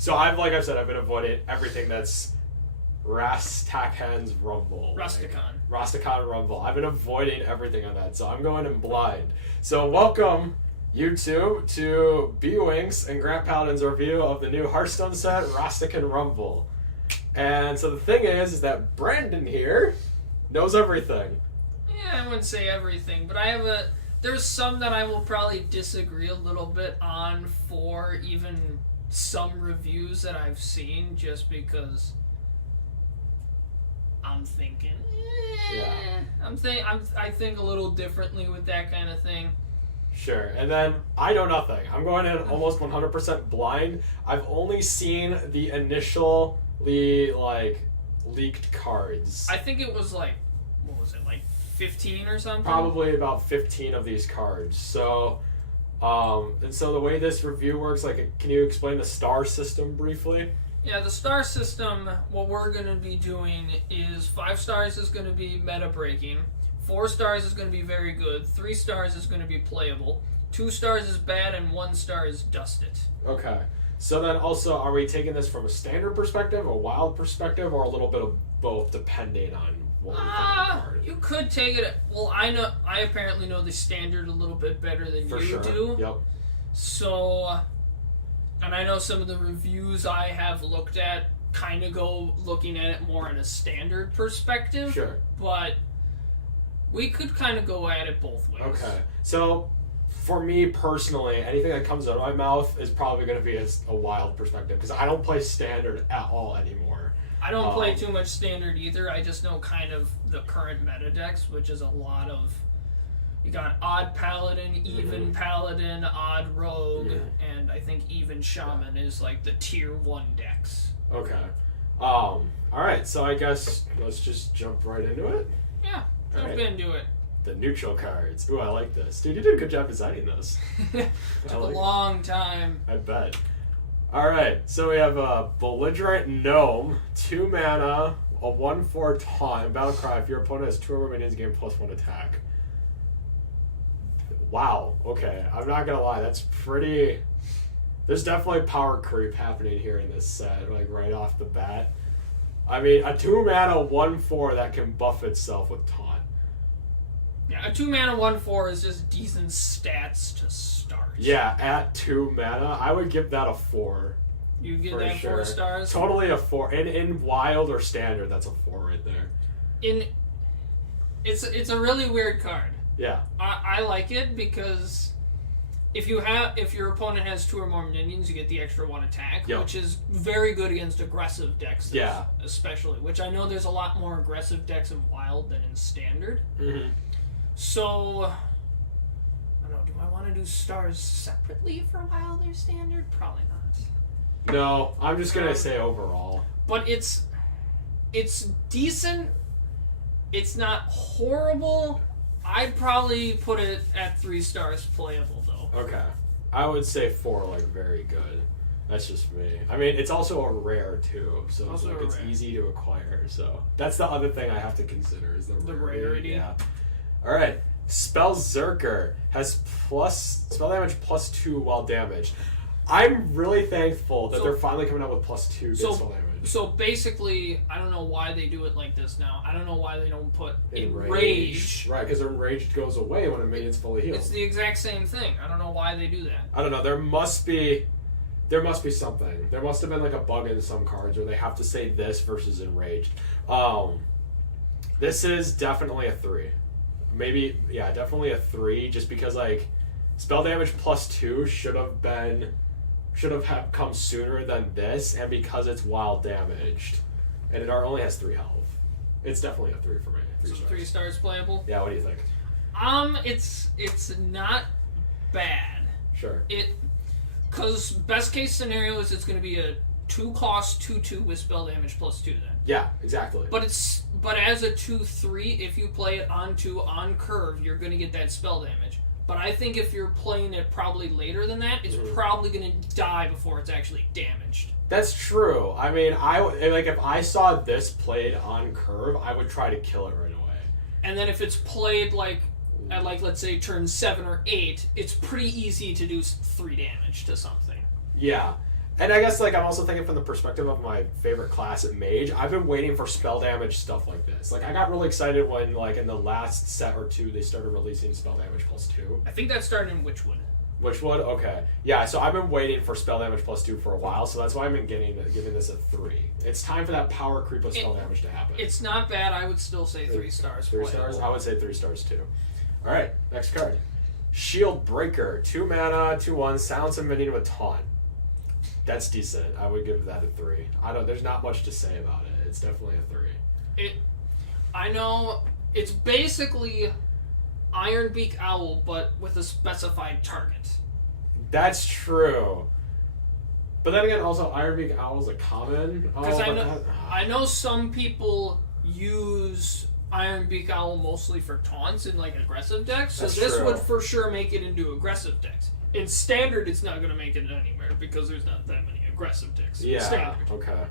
So like I've said, I've been avoiding everything that's Rastakhan's Rumble. Rastakhan Rumble. I've been avoiding everything on that, so I'm going in blind. So welcome, YouTube, to B-Wings and GrantPaladin's review of the new Hearthstone set, Rastakhan Rumble. And so the thing is that Brandon here knows everything. Yeah, I wouldn't say everything, but there's some that I will probably disagree a little bit on for even some reviews that I've seen, just because I'm thinking, I think a little differently with that kind of thing. Sure, and then I know nothing. I'm going in almost 100% blind. I've only seen the initially, leaked cards. I think it was what was it, 15 or something? Probably about 15 of these cards. So, and so the way this review works, can you explain the star system briefly? Yeah, the star system, what we're going to be doing is 5 stars is going to be meta-breaking, 4 stars is going to be very good, 3 stars is going to be playable, 2 stars is bad, and 1 star is dust it. Okay. So then also, are we taking this from a standard perspective, a wild perspective, or a little bit of both, depending on what we think of the card? You could take it... Well, I apparently know the standard a little bit better than you do. Yep. So... And I know some of the reviews I have looked at kind of go looking at it more in a standard perspective. Sure. But we could kind of go at it both ways. Okay. So, for me personally, anything that comes out of my mouth is probably going to be a wild perspective, because I don't play standard at all anymore. I don't play too much standard either. I just know kind of the current meta decks, which is a lot of... You got odd paladin, even paladin, odd rogue, and I think even shaman is the tier 1 decks. Okay. Alright, so I guess let's just jump right into it. Yeah, jump into it. The neutral cards. Ooh, I like this. Dude, you did a good job designing this. Took a long time. I bet. Alright, so we have a Belligerent Gnome, 2 mana, a 1/4 taunt, battle cry. If your opponent has 2 or more minions, gain +1 attack. Wow, okay. I'm not gonna lie, that's pretty... There's definitely power creep happening here in this set, right off the bat. I mean, a 2 mana 1/4 that can buff itself with taunt. Yeah, a 2 mana 1/4 is just decent stats to start. Yeah, at 2 mana, I would give that a 4. You give that sure. 4 stars? Totally a 4. In wild or standard, that's a 4 right there. It's a really weird card. Yeah. I like it because if your opponent has 2 or more minions, you get the extra 1 attack, which is very good against aggressive decks, especially. Which I know there's a lot more aggressive decks in Wild than in Standard. Mm-hmm. So, I don't know, do I want to do stars separately for Wild or Standard? Probably not. No, I'm just gonna say overall. But it's decent. It's not horrible. I'd probably put it at 3 stars playable, though. Okay. I would say 4, very good. That's just me. I mean, it's also a rare, too, so it's easy to acquire, so... That's the other thing I have to consider, is the rarity. Yeah. Alright. Spellzerker has spell damage +2 while damaged. I'm really thankful that they're finally coming out with +2 spell damage. So basically, I don't know why they do it like this now. I don't know why they don't put Enrage. Right, because Enraged goes away when a minion's fully healed. It's the exact same thing. I don't know why they do that. I don't know. There must be something. There must have been a bug in some cards where they have to say this versus Enraged. This is definitely a 3. Maybe, yeah, definitely a 3, just because spell damage +2 should have come sooner than this, and because it's wild damaged, and it only has 3 health, it's definitely a 3 for me. 3 stars. 3 stars playable. Yeah, what do you think? It's not bad. Sure. Because best case scenario is it's going to be a 2-cost 2/2 with spell damage +2 then. Yeah, exactly. But as a 2/3, if you play it on curve, you're going to get that spell damage. But I think if you're playing it probably later than that, it's probably going to die before it's actually damaged. That's true. I mean, if I saw this played on curve, I would try to kill it right away. And then if it's played at let's say turn 7 or 8, it's pretty easy to do 3 damage to something. Yeah. And I guess, like, I'm also thinking from the perspective of my favorite class at Mage. I've been waiting for spell damage stuff like this. Like, I got really excited when, like, in the last set or two, they started releasing spell damage +2. I think that started in Witchwood. Witchwood? Okay. Yeah, so I've been waiting for spell damage +2 for a while, so that's why I've been giving this a 3. It's time for that power creep of spell damage to happen. It's not bad. I would still say 3 stars. 3 stars? I would say 3 stars, too. Alright, next card. Shield Breaker. 2 mana, 2/1, silence a minion with taunt. That's decent. I would give that a 3. There's not much to say about it. It's definitely a 3. I know it's basically Ironbeak Owl, but with a specified target. That's true. But then again, also Ironbeak Owl is a common. Because I know some people use Ironbeak Owl mostly for taunts in like aggressive decks, so this would for sure make it into aggressive decks. In standard, it's not going to make it anywhere because there's not that many aggressive decks. Yeah. Standard. Okay.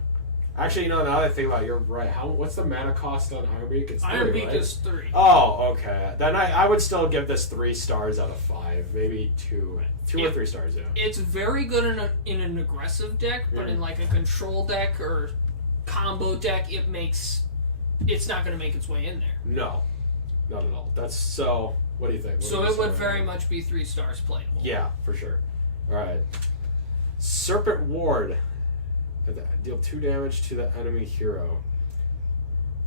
Actually, now that I think about it, you're right. What's the mana cost on Ironbeak? It's 3, Ironbeak right? is 3. Oh, okay. Then I would still give this 3 stars out of 5, maybe 2, 2 or 3 stars. Yeah. It's very good in an aggressive deck, but in like a control deck or combo deck, it's not going to make its way in there. No, not at all. That's so. What do you think? So it would very much be 3 stars playable. Yeah, for sure. All right. Serpent Ward. Deal 2 damage to the enemy hero.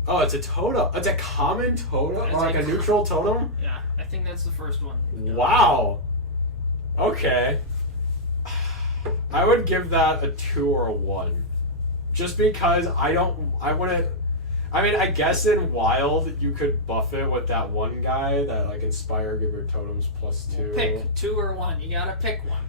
Oh, it's a totem. It's a common totem? Or like a neutral totem? Yeah, I think that's the first one. Wow. Okay. I would give that a 2 or a 1. Just because I wouldn't... I mean, I guess in Wild, you could buff it with that one guy that, like, Inspire, give your totems +2. Pick 2 or 1. You gotta pick one.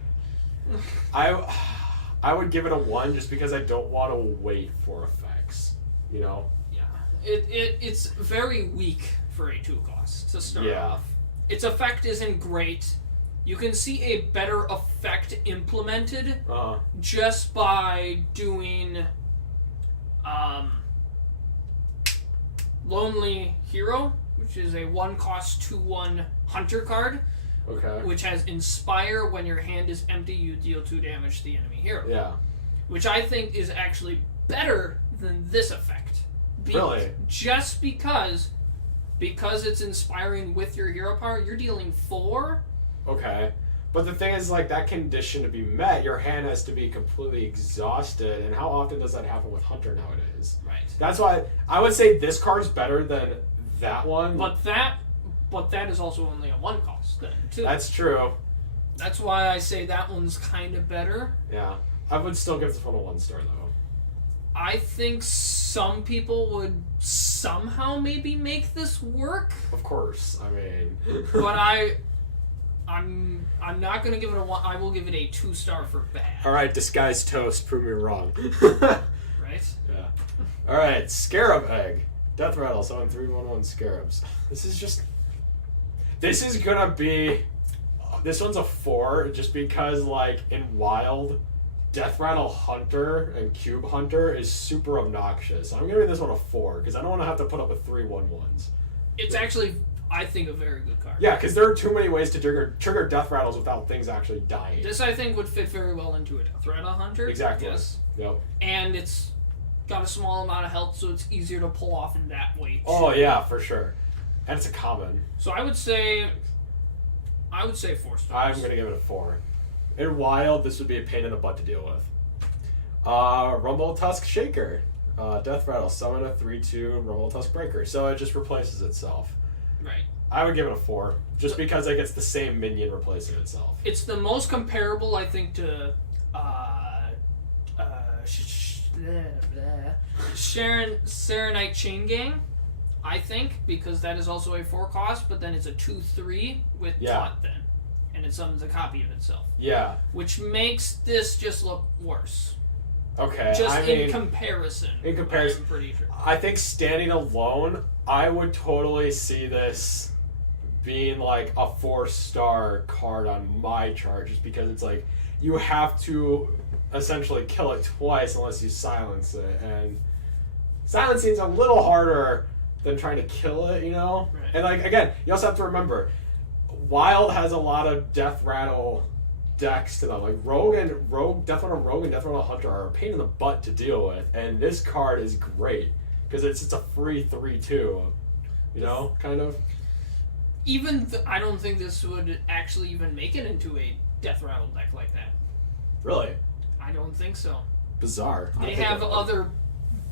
I would give it a 1 just because I don't want to wait for effects, you know? Yeah. It's very weak for a 2 cost to start off. Its effect isn't great. You can see a better effect implemented just by doing Lonely Hero, which is a 1-cost 2/1 hunter card. Okay. Which has Inspire. When your hand is empty, you deal 2 damage to the enemy hero. Yeah. Which I think is actually better than this effect. Really? Just because it's inspiring with your hero power, you're dealing 4. Okay. But the thing is, like, that condition to be met, your hand has to be completely exhausted, and how often does that happen with Hunter nowadays? Right. That's why I would say this card's better than that one. But that is also only a 1 cost then, too. That's true. That's why I say that one's kind of better. Yeah. I would still give this one a 1 star, though. I think some people would somehow maybe make this work. Of course. I mean... But I'm not going to give it a 1. I will give it a 2 star for bad. Alright, Disguised Toast, prove me wrong. Right? Yeah. Alright, Scarab Egg. Death Rattle, summon 3/1/1 Scarabs. This is gonna be... This one's a 4, just because, like, in Wild, Death Rattle Hunter and Cube Hunter is super obnoxious. So I'm giving this one a 4, because I don't want to have to put up with 3/1/1s. It's actually, I think, a very good card. Yeah, because there are too many ways to trigger Death Rattles without things actually dying. This, I think, would fit very well into a Death Rattle Hunter. Exactly. Yes. Yep. And it's got a small amount of health, so it's easier to pull off in that way, too. Oh, yeah, for sure. And it's a common. So I would say 4 stars. I'm going to give it a 4. In Wild, this would be a pain in the butt to deal with. Rumble Tusk Shaker. Death Rattle, summon a 3/2 Rumble Tusk Breaker. So it just replaces itself. Right. I would give it a 4, just because it gets the same minion replacing itself. It's the most comparable, I think, to Serenite Chain Gang, I think, because that is also a 4 cost, but then it's a 2/3 with taunt then. And it summons a copy of itself. Yeah. Which makes this just look worse. Okay. In comparison. In comparison. I'm pretty sure. I think standing alone, I would totally see this being like a 4-star card on my chart, just because it's like you have to essentially kill it twice unless you silence it, and silencing's a little harder than trying to kill it, you know? Right. And like, again, you also have to remember, Wild has a lot of Death Rattle decks to them. Like Death Rattle Rogue and Death Rattle Hunter are a pain in the butt to deal with, and this card is great because it's a free 3/2, you know, kind of. I don't think this would actually even make it into a Death Rattle deck like that. Really? I don't think so. Bizarre. They have other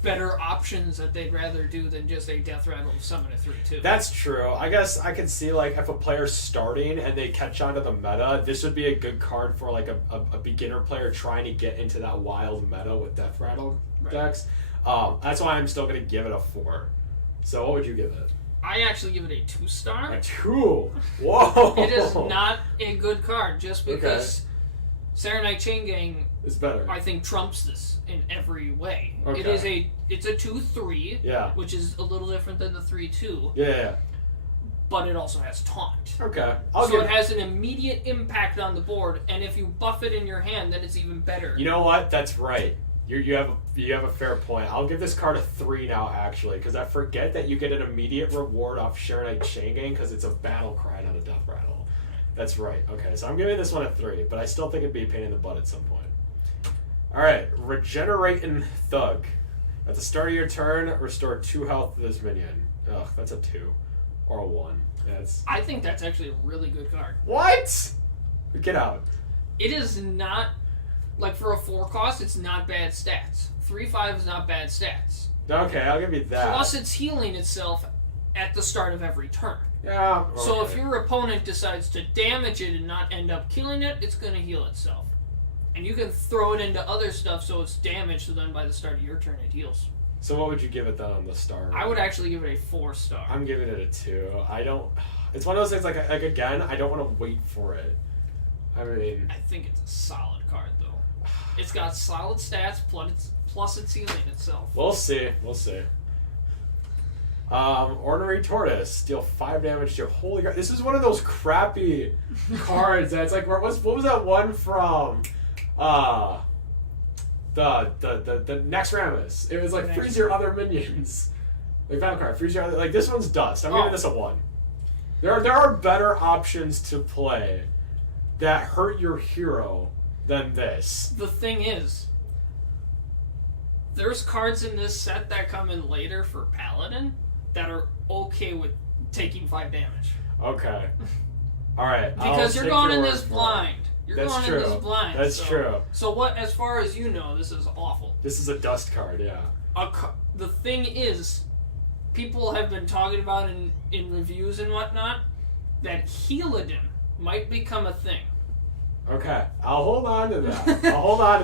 better options that they'd rather do than just a Death Rattle summon a 3/2. That's true. I guess I could see, like, if a player's starting and they catch on to the meta, this would be a good card for, like, a beginner player trying to get into that wild meta with Death Rattle decks. That's why I'm still going to give it a 4. So what would you give it? I actually give it a 2-star. A 2? Whoa! It is not a good card just because Serenite Chain Gang is better. I think trumps this in every way. Okay. It's a 2/3, which is a little different than the 3/2. Yeah. But it also has taunt. Okay. It has an immediate impact on the board, and if you buff it in your hand, then it's even better. You know what? That's right. You have a fair point. I'll give this card a 3 now, actually, because I forget that you get an immediate reward off Serenite Chain Gang because it's a battle cry, not a Death Rattle. That's right. Okay, so I'm giving this one a 3, but I still think it'd be a pain in the butt at some point. Alright, Regenerating Thug. At the start of your turn, restore 2 health to this minion. Ugh, that's a 2. Or a 1. I think that's actually a really good card. What? Get out. It is not... Like, for a 4 cost, it's not bad stats. 3/5 is not bad stats. Okay, I'll give you that. Plus, it's healing itself at the start of every turn. Yeah. Okay. So if your opponent decides to damage it and not end up killing it, it's going to heal itself. And you can throw it into other stuff so it's damaged, so then by the start of your turn it heals. So what would you give it then on the star? I would actually give it a 4-star. I'm giving it a 2. I don't... It's one of those things, like again, I don't want to wait for it. I mean... I think it's a solid card, though. It's got solid stats, plus it's healing itself. We'll see. Ordinary Tortoise. Deal 5 damage to you. Holy God. This is one of those crappy cards that's like... What was that one from... the next Ramus. It was like freeze your other minions. Like battle card, freeze your other, like this one's dust. I'm giving this a 1. There are better options to play that hurt your hero than this. The thing is, there's cards in this set that come in later for Paladin that are okay with taking 5 damage. Okay. Alright. Because you're going in this blind. That's true. That's true. So what? As far as you know, this is awful. This is a dust card, yeah. The thing is, people have been talking about in reviews and whatnot that Healadin might become a thing. Okay, I'll hold on to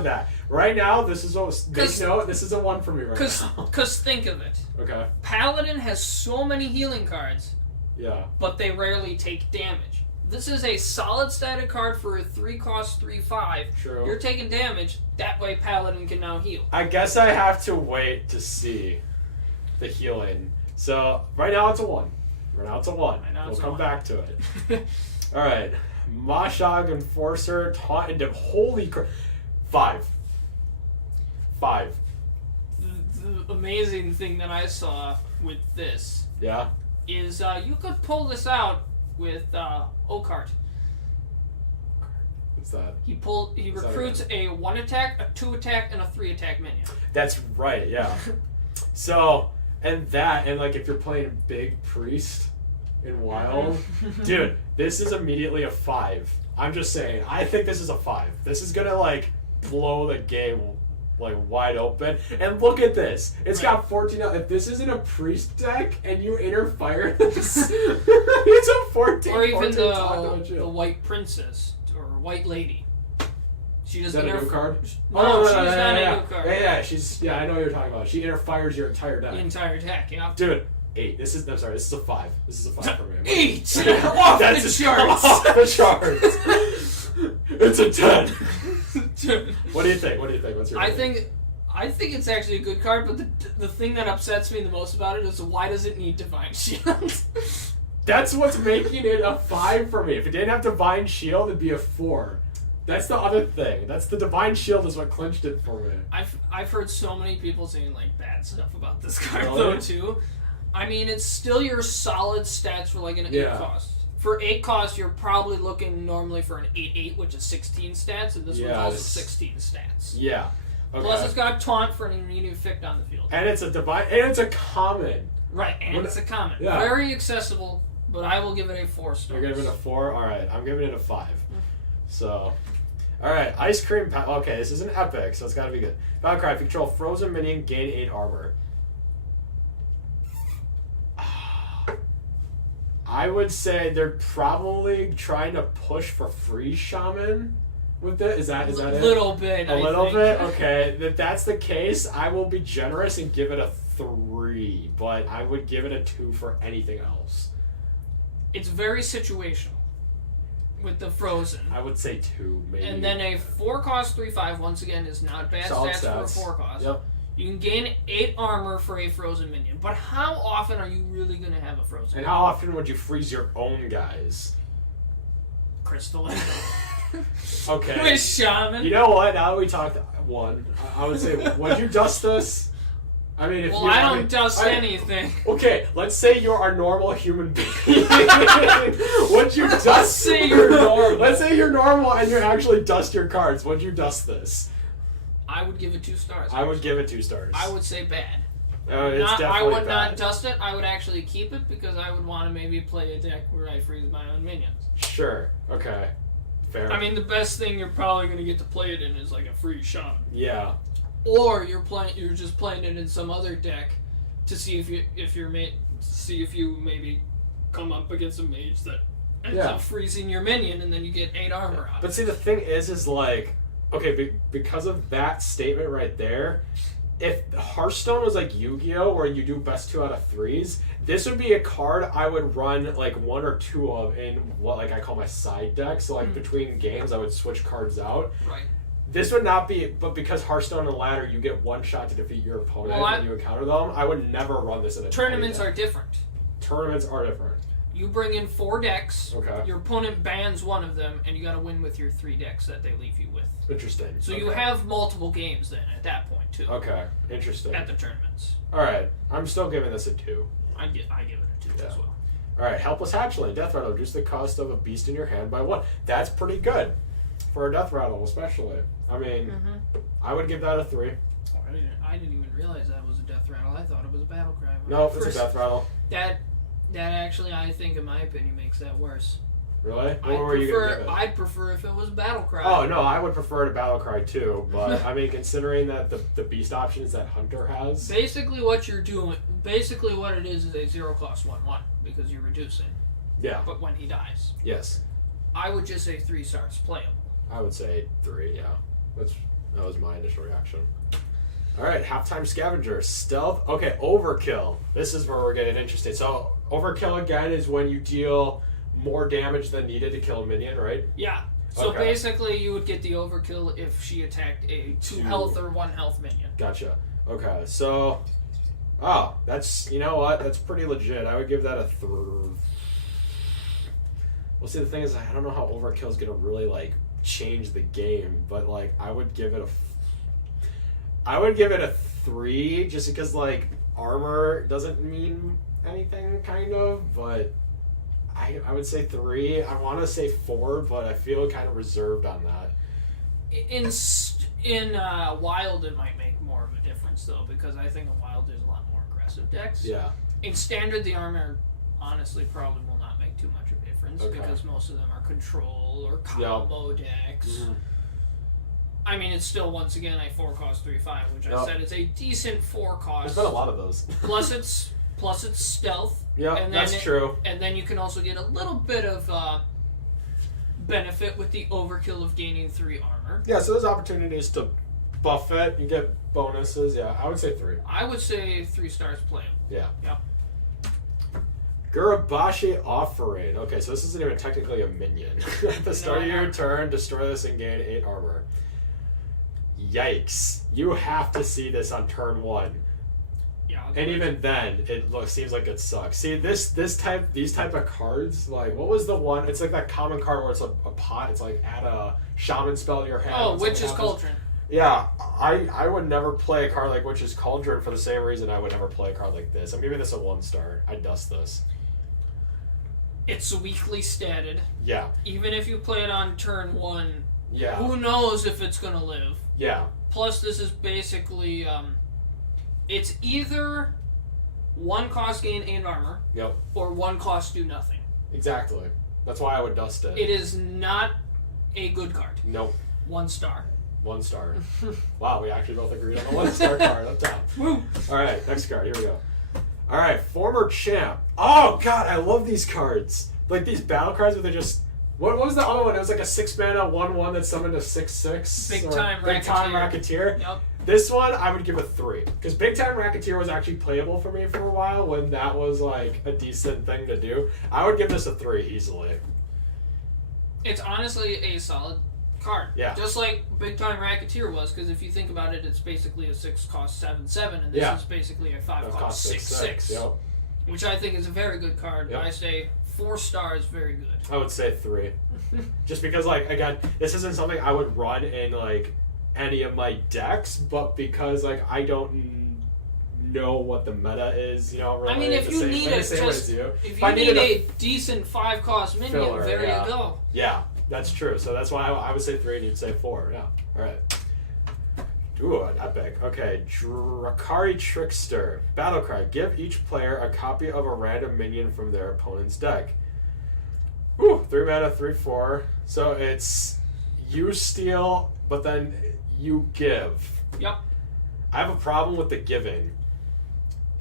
that. Right now, this is this is a 1 for me right now. Because think of it. Okay. Paladin has so many healing cards. Yeah. But they rarely take damage. This is a solid static card for a 3-cost 3/5. True. You're taking damage. That way, Paladin can now heal. I guess I have to wait to see the healing. So right now it's a 1. We'll come back to it. All right. Mashag Enforcer, Taunt and Dip. Holy crap. 5. The amazing thing that I saw with this is you could pull this out with Okart. What's that? He recruits a 1-attack, a 2-attack, and a 3-attack minion. That's right, yeah. So, and like if you're playing Big Priest in Wild, dude, this is immediately a 5. I'm just saying, I think this is a 5. This is gonna like blow the game like wide open. And look at this. It's got 14. If this isn't a priest deck and you interfire this, it's a 14. Or even the White Princess or White Lady. She doesn't. Is that a new card? She's not a new card. Yeah, I know what you're talking about. She interfires your entire deck. The entire deck, yeah. Dude. 8. This is a 5. This is a 5 for me. 8! Off the charts! Off the charts! It's a 10. What do you think? What's your opinion? I think it's actually a good card, but the thing that upsets me the most about it is why does it need Divine Shield? That's what's making it a 5 for me. If it didn't have Divine Shield, it'd be a 4. That's the other thing. That's the Divine Shield is what clinched it for me. I've heard so many people saying like bad stuff about this card though too. I mean, it's still your solid stats for like an 8 cost. For 8 cost, you're probably looking normally for an 8/8, which is 16 stats, and this one's also 16 stats. Yeah. Okay. Plus, it's got taunt for an immediate effect on the field. And it's a divine, and it's a common. Right, and it's a common. Yeah. Very accessible, but I will give it a 4 stars. You're giving it a 4? Alright, I'm giving it a 5. So, alright, Ice Cream okay, this is an epic, so it's gotta be good. Battlecry, if you control frozen minion, gain 8 armor. I would say they're probably trying to push for free shaman with it. Is that it? A little bit. A little bit? Okay. If that's the case, I will be generous and give it a 3, but I would give it a 2 for anything else. It's very situational with the frozen. I would say 2, maybe. And then a 4 cost 3/5 once again is not bad Solid stats for a 4 cost. Yep. You can gain 8 armor for a frozen minion, but how often are you really going to have a frozen? And how often would you freeze your own guys? Crystal. Okay. With shaman. You know what? Now that we talked, 1. I would say, would you dust this? I mean, if well, you, I don't dust anything. Okay, let's say you're a normal human being. Would you dust? Let's say you're normal. Let's say you're normal and you actually dust your cards. Would you dust this? I would give it 2 stars. I would give it 2 stars. I would say bad. It's definitely I would bad. not dust it. I would actually keep it because I would want to maybe play a deck where I freeze my own minions. Sure. Okay. Fair. I mean, the best thing you're probably going to get to play it in is like a free shaman. Yeah. Or you're just playing it in some other deck to see if you maybe come up against a mage that ends up freezing your minion, and then you get 8 armor out. But see, the thing is like, okay, because of that statement right there, if Hearthstone was like Yu-Gi-Oh, where you do best 2 out of 3s, this would be a card I would run like 1 or 2 of in what like I call my side deck. So like between games, I would switch cards out. Right. This would not be, but because Hearthstone and Ladder, you get 1 shot to defeat your opponent when you encounter them, I would never run this in a tournaments are different. Tournaments are different. You bring in 4 decks. Okay. Your opponent bans one of them, and you got to win with your 3 decks that they leave you with. Interesting. So you have multiple games then at that point too. Okay. Interesting. At the tournaments. All right. I'm still giving this a 2. I give it a 2 as well. All right. Helpless Hatchling. Death Rattle. Reduce the cost of a beast in your hand by 1. That's pretty good for a Death Rattle, especially. I mean, I would give that a 3. Oh, I didn't even realize that was a Death Rattle. I thought it was a Battle Cry. No, it's a Death Rattle. That actually, I think, in my opinion, makes that worse. Really? What were you gonna give it? I'd prefer if it was Battle Cry. Oh no, I would prefer to Battle Cry too. But I mean, considering that the beast options that Hunter has, basically what you're doing, basically what it is a 0 cost 1/1 because you're reducing. Yeah. But when he dies. Yes. I would just say 3 stars playable. I would say 3. Yeah. That was my initial reaction. All right, halftime scavenger, stealth. Okay, overkill. This is where we're getting interesting. So overkill again is when you deal more damage than needed to kill a minion, right? Yeah. So basically, you would get the overkill if she attacked a 2 health or 1 health minion. Gotcha. Okay, so that's, you know what? That's pretty legit. I would give that a 3. Well, see, the thing is, I don't know how overkill is gonna really like change the game, but like I would give it a 3 just because like armor doesn't mean anything, kind of, but I would say 3. I want to say 4, but I feel kind of reserved on that. In Wild, it might make more of a difference though, because I think in Wild there's a lot more aggressive decks. Yeah. In Standard, the armor honestly probably will not make too much of a difference because most of them are control or combo decks. Mm-hmm. I mean, it's still, once again, a 4 cost 3/5, which I said is a decent 4 cost. There's been a lot of those. plus it's stealth. Yeah, that's true. And then you can also get a little bit of benefit with the overkill of gaining 3 armor. Yeah, so there's opportunities to buff it. You get bonuses. Yeah, I would say 3. I would say 3 stars playable. Yeah. Yep. Gurabashi Offering. Okay, so this isn't even technically a minion. At the start of your turn, destroy this and gain 8 armor. Yikes. You have to see this on turn 1. Yeah. And even then, seems like it sucks. See, these type of cards, like, what was the one? It's like that common card where it's a pot. It's like, add a shaman spell to your hand. Oh, Witch's Cauldron. Yeah, I would never play a card like Witch's Cauldron for the same reason I would never play a card like this. I'm giving this a 1 star. I'd dust this. It's weakly statted. Yeah. Even if you play it on turn 1, yeah. Who knows if it's going to live? Yeah. Plus, this is basically, it's either 1 cost gain and armor, Yep. or 1 cost do nothing. Exactly. That's why I would dust it. It is not a good card. Nope. 1 star. 1 star. Wow, we actually both agreed on the 1 star card up top. Woo! Alright, next card. Here we go. Alright, former champ. Oh, God, I love these cards. Like these battle cards where they just... What was the other one? It was like a 6-mana 1/1 that summoned a 6/6. Big Time Racketeer. Yep. This one, I would give a 3. Because Big Time Racketeer was actually playable for me for a while when that was like a decent thing to do. I would give this a 3 easily. It's honestly a solid card. Yeah. Just like Big Time Racketeer was, because if you think about it, it's basically a 6 cost 7/7, and this is basically a 5 cost 6/6. Yep. Which I think is a very good card. Yep. I say 4 stars, very good. I would say 3. Just because, like, again, this isn't something I would run in, like, any of my decks, but because, like, I don't know what the meta is, you know, really. I mean, if you need it, just... If you need a decent 5 cost minion, filler, there you go. Yeah, that's true. So that's why I would say 3 and you'd say 4. Yeah. Alright. Ooh, an epic. Okay, Drakari Trickster. Battle cry. Give each player a copy of a random minion from their opponent's deck. Ooh, 3 mana, 3/4. So it's you steal, but then you give. Yep. I have a problem with the giving.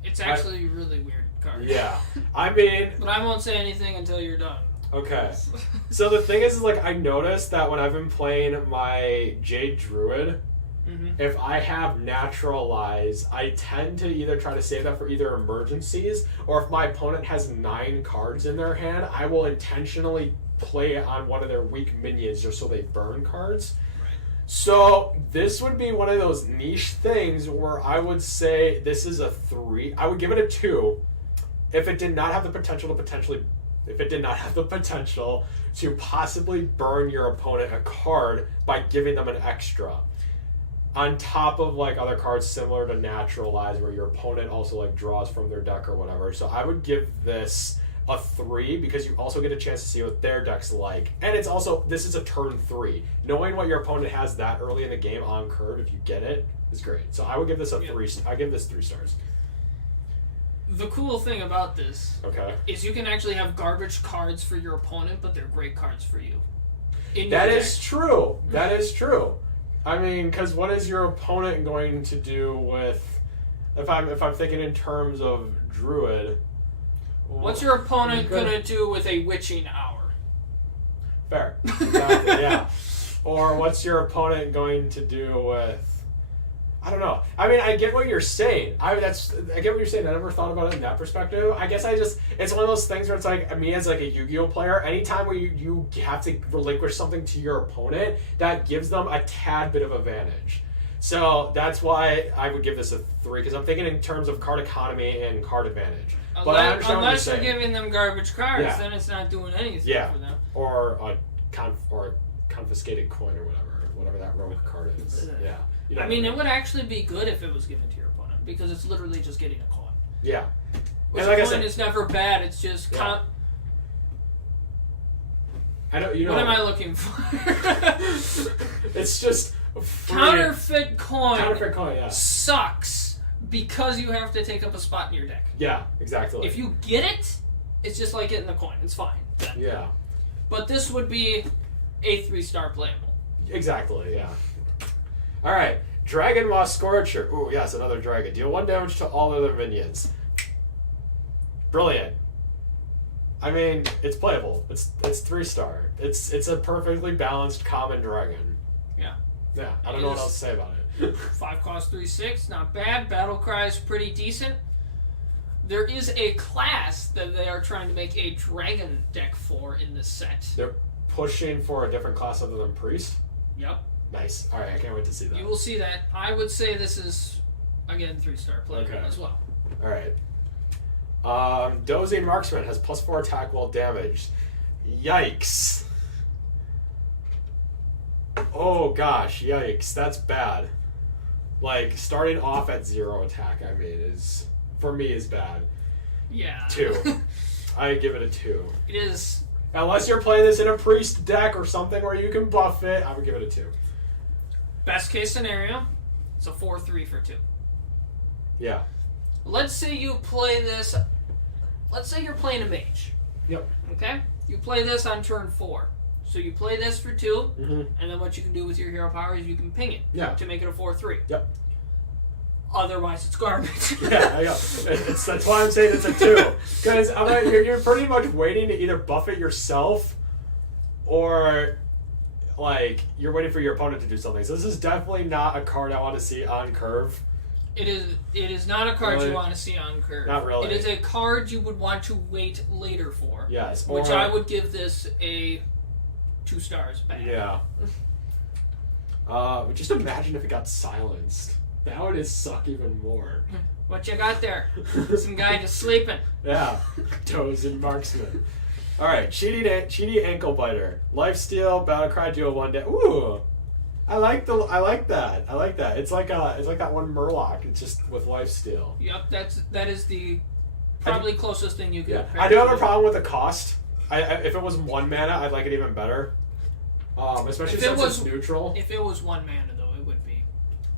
It's actually a really weird card. Yeah. I mean... But I won't say anything until you're done. Okay. So the thing is, like, I noticed that when I've been playing my Jade Druid... If I have Naturalize, I tend to either try to save that for either emergencies, or if my opponent has 9 cards in their hand, I will intentionally play it on one of their weak minions just so they burn cards. Right. So this would be one of those niche things where I would say this is a 3. I would give it a 2 if it did not have the potential to possibly burn your opponent a card by giving them an extra. On top of, like, other cards similar to Naturalize, where your opponent also, like, draws from their deck or whatever. So I would give this a 3, because you also get a chance to see what their deck's like. And it's also, this is a turn 3. Knowing what your opponent has that early in the game on curve, if you get it, is great. So I would give this a 3. I give this 3 stars. The cool thing about this is you can actually have garbage cards for your opponent, but they're great cards for you. That is true. That is true. I mean, because what is your opponent going to do with... If I'm thinking in terms of Druid... What's your opponent going to do with a Witching Hour? Fair. Exactly, yeah. Or what's your opponent going to do with... I don't know. I mean, I get what you're saying. I get what you're saying. I never thought about it in that perspective. I guess it's one of those things where it's like, me as like a Yu-Gi-Oh player, anytime where you have to relinquish something to your opponent, that gives them a tad bit of advantage. So that's why I would give this a 3, because I'm thinking in terms of card economy and card advantage. Unless you're giving them garbage cards, then it's not doing anything for them. Or a confiscated coin or whatever that rogue card is. Yeah. I mean, it would actually be good if it was given to your opponent, because it's literally just getting a coin. Yeah. Which like coin is never bad, it's just... I know, what am I looking for? It's just... Counterfeit coin sucks, because you have to take up a spot in your deck. Yeah, exactly. If you get it, it's just like getting the coin. It's fine. Yeah. But this would be a 3-star playable. Exactly, yeah. Alright, Dragon Maw Scorcher. Ooh, yes, another dragon. Deal 1 damage to all other minions. Brilliant. I mean, it's playable. It's 3-star. It's a perfectly balanced common dragon. Yeah. Yeah, I don't know what else to say about it. 5 cost 3/6, not bad. Battle Cry is pretty decent. There is a class that they are trying to make a dragon deck for in this set. They're pushing for a different class other than Priest? Yep. Nice. Alright, I can't wait to see that. You will see that. I would say this is, again, 3-star playable as well. Alright. Dozing Marksman has +4 attack while damaged. Yikes. Oh gosh, yikes. That's bad. Like, starting off at 0 attack, I mean, for me is bad. Yeah. 2. I give it a 2. It is. Unless you're playing this in a priest deck or something where you can buff it, I would give it a 2. Best case scenario, it's a 4/3 for 2. Yeah. Let's say you play this. Let's say you're playing a mage. Yep. Okay? You play this on turn 4. So you play this for 2, mm-hmm. and then what you can do with your hero power is you can ping it to make it a 4/3. Yep. Otherwise, it's garbage. Yeah, I know. That's why I'm saying it's a 2. Because you're pretty much waiting to either buff it yourself or, like, you're waiting for your opponent to do something. So this is definitely not a card I want to see on curve. It is not a card you want to see on curve. Not really. It is a card you would want to wait later for. Yes. Which I would give this a 2 stars back. Yeah. Just imagine if it got silenced. That would just suck even more. What you got there? Some guy just sleeping. Yeah. Toes and marksman. Alright, Cheaty Ankle Biter. Lifesteal, Battlecry, duo 1 day. Ooh! I like that. It's like that one Murloc. It's just with lifesteal. Yep, that is the probably closest thing you could compare. I do have a problem with the cost. If it was 1 mana, I'd like it even better. Especially since it's neutral. If it was 1 mana, though, it would be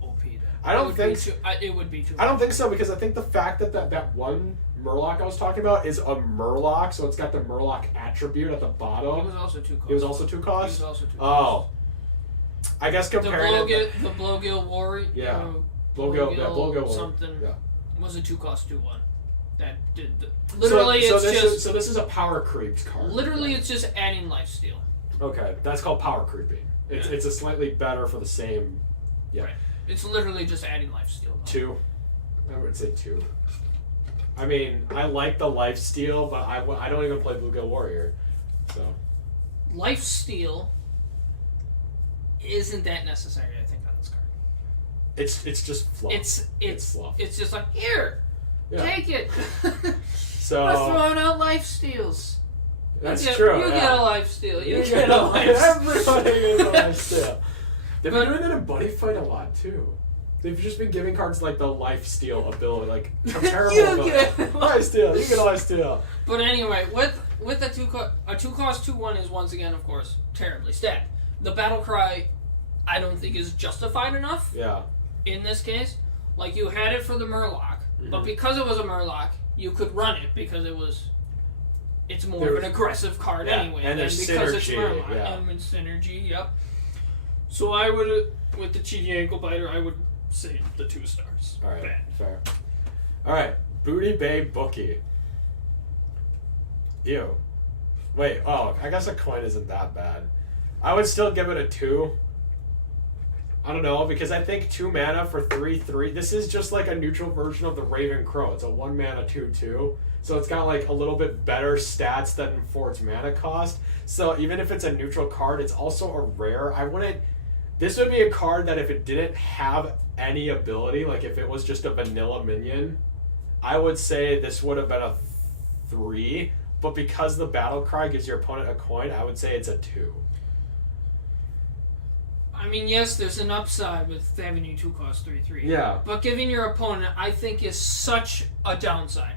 OP then. I don't think so. It would be too much. I don't think so, because I think the fact that one Murloc I was talking about is a Murloc, so it's got the Murloc attribute at the bottom. It was also 2 cost. It was also 2 cost? He was also 2 cost. Oh. I guess comparing the Blowgill Warrior. Yeah. Blowgill something. Yeah. Was a 2 cost 2/1. That did literally. So this is a power creep card. Literally, it's just adding lifesteal. Okay, that's called power creeping. It's a slightly better for the same. Yeah. Right. It's literally just adding lifesteal. 2. I would say 2. I mean, I like the lifesteal, but I don't even play Bluegill Warrior, so. Lifesteal isn't that necessary, I think, on this card. It's just fluff. It's fluff. It's just like, here, take it. So we're throwing out lifesteals. That's true. You get a lifesteal. You get a lifesteal. Everybody gets a lifesteal. They've been doing that in Buddy Fight a lot too. They've just been giving cards like the lifesteal ability, like comparable. You get lifesteal. You get a lifesteal. But anyway, with a 2 cost 2/1 is once again, of course, terribly stacked. The battle cry, I don't think is justified enough. Yeah. In this case, like you had it for the Murloc, but because it was a Murloc, you could run it because it's more of an aggressive card anyway. And there's because synergy. It's Murloc, yeah. and with synergy, yep. So I would, with the Cheaty Ankle Biter, I would say the 2 stars. All right, Bad. fair. All right, Booty Bay Bookie. Ew. Wait. Oh, I guess a coin isn't that bad. I would still give it a 2. I don't know, because I think 2 mana for 3/3. This is just like a neutral version of the Raven Crow. It's a 1 mana 2/2. So it's got like a little bit better stats than for its mana cost. So even if it's a neutral card, it's also a rare. This would be a card that if it didn't have any ability, like if it was just a vanilla minion, I would say this would have been a 3. But because the battle cry gives your opponent a coin, I would say it's a 2. I mean, yes, there's an upside with having you 2 cost 3/3. Yeah. But giving your opponent, I think, is such a downside.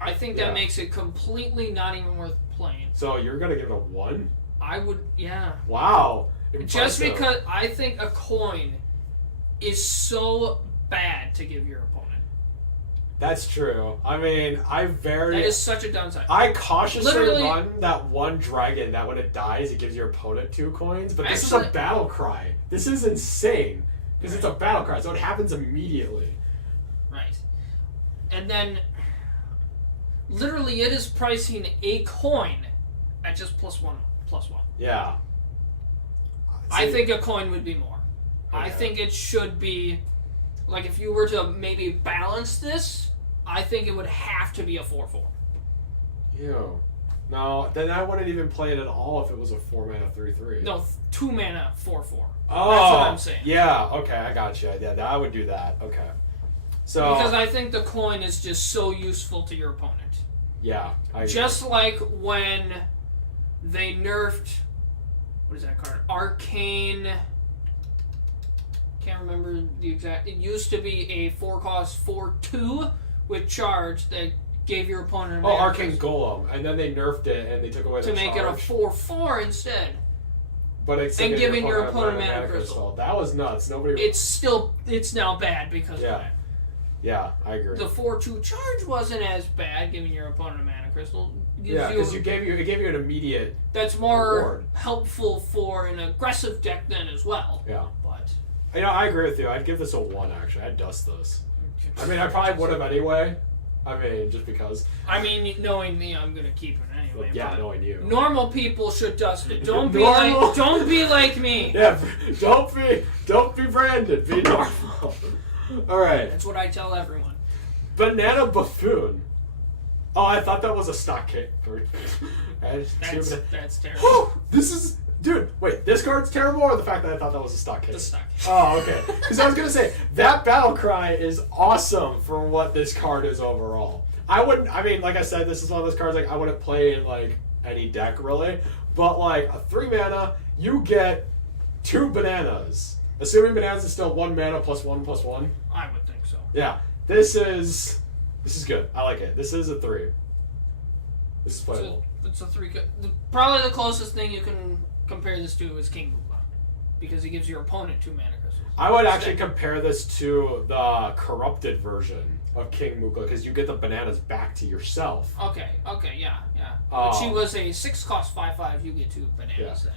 I think that makes it completely not even worth playing. So you're gonna give it a 1? I would, yeah. Wow. Impressive. Just because I think a coin is so bad to give your opponent. That's true. I mean, that is such a downside. I cautiously run that one dragon that when it dies, it gives your opponent 2 coins. But this is a battle cry. This is insane because it's a battle cry, so it happens immediately. Right. And then, literally, it is pricing a coin at just +1/+1. Yeah. I think a coin would be more. Okay. I think it should be, like, if you were to maybe balance this, I think it would have to be a 4/4. Ew. No, then I wouldn't even play it at all if it was a 4 mana 3/3. No, 2 mana 4/4. Oh, that's what I'm saying. Yeah. Okay, I got you. Yeah, I would do that. Okay. So because I think the coin is just so useful to your opponent. Yeah. Just like when they nerfed, what is that card? Arcane. Can't remember the exact. It used to be a 4 cost 4/2 with charge that gave your opponent a Arcane Golem, and then they nerfed it and they took away the to make charge. it a 4/4 instead. But it's and giving your opponent a mana crystal. That was nuts. Nobody. It's now bad because of that. Yeah, I agree. The 4/2 charge wasn't as bad, giving your opponent a mana crystal. Because it gave you an immediate. That's more reward. helpful for an aggressive deck then as well. Yeah. But I agree with you. I'd give this a 1 actually. I'd dust this. I mean, I probably would have anyway. I mean, just because. I mean, knowing me, I'm gonna keep it anyway. Yeah, knowing you. Normal people should dust it. Don't be like me. Yeah, don't be Brandon. Be normal. All right. That's what I tell everyone. Banana Buffoon. Oh, I thought that was a stock kick. That's terrible. Oh, dude, wait, this card's terrible, or the fact that I thought that was a stock kick? The stock kick. Oh, okay. Because I was going to say, that Battle Cry is awesome for what this card is overall. Like I said, this is one of those cards, like, I wouldn't play in, like, any deck, really. But, like, a 3 mana, you get 2 bananas. Assuming bananas is still 1 mana +1/+1. I would think so. Yeah. This is good. I like it. This is a 3. This is playable. It's a 3. Probably the closest thing you can compare this to is King Mukla, because he gives your opponent 2 mana crystals. I would actually compare this to the corrupted version of King Mukla, because you get the bananas back to yourself. Okay, yeah. She was a 6-cost 5/5. You get 2 bananas then.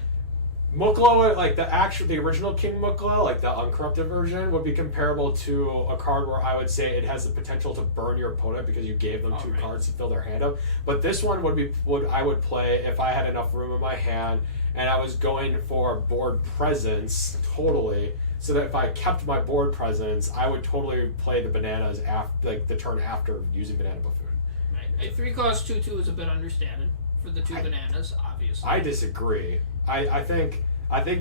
Mukla, like the original King Mukla, like the uncorrupted version, would be comparable to a card where I would say it has the potential to burn your opponent because you gave them 2 cards to fill their hand up. But this one I would play if I had enough room in my hand and I was going for board presence totally. So that if I kept my board presence, I would totally play the bananas the turn after using Banana Buffoon. Right. A 3-cost 2/2 is a bit understanded for the 2 bananas, obviously. I disagree. I think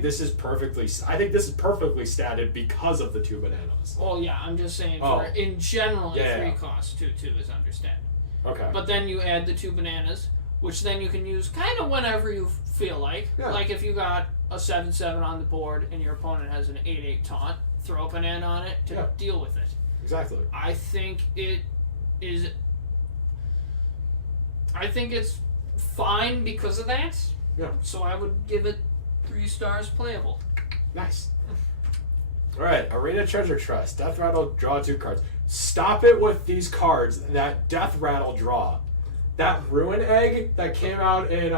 this is perfectly statted because of the 2 bananas. Well, yeah, I'm just saying in general, a 3-cost 2/2 is understanded. Okay. But then you add the 2 bananas, which then you can use kind of whenever you feel like. Yeah. Like if you got a 7/7 on the board and your opponent has an 8/8 taunt, throw a banana on it to deal with it. Exactly. I think it's fine because of that. Yeah. So I would give it 3 stars playable. Nice. Alright, Arena Treasure Trust. Death Rattle, draw 2 cards. Stop it with these cards that Death Rattle draw. That Ruin Egg that came out in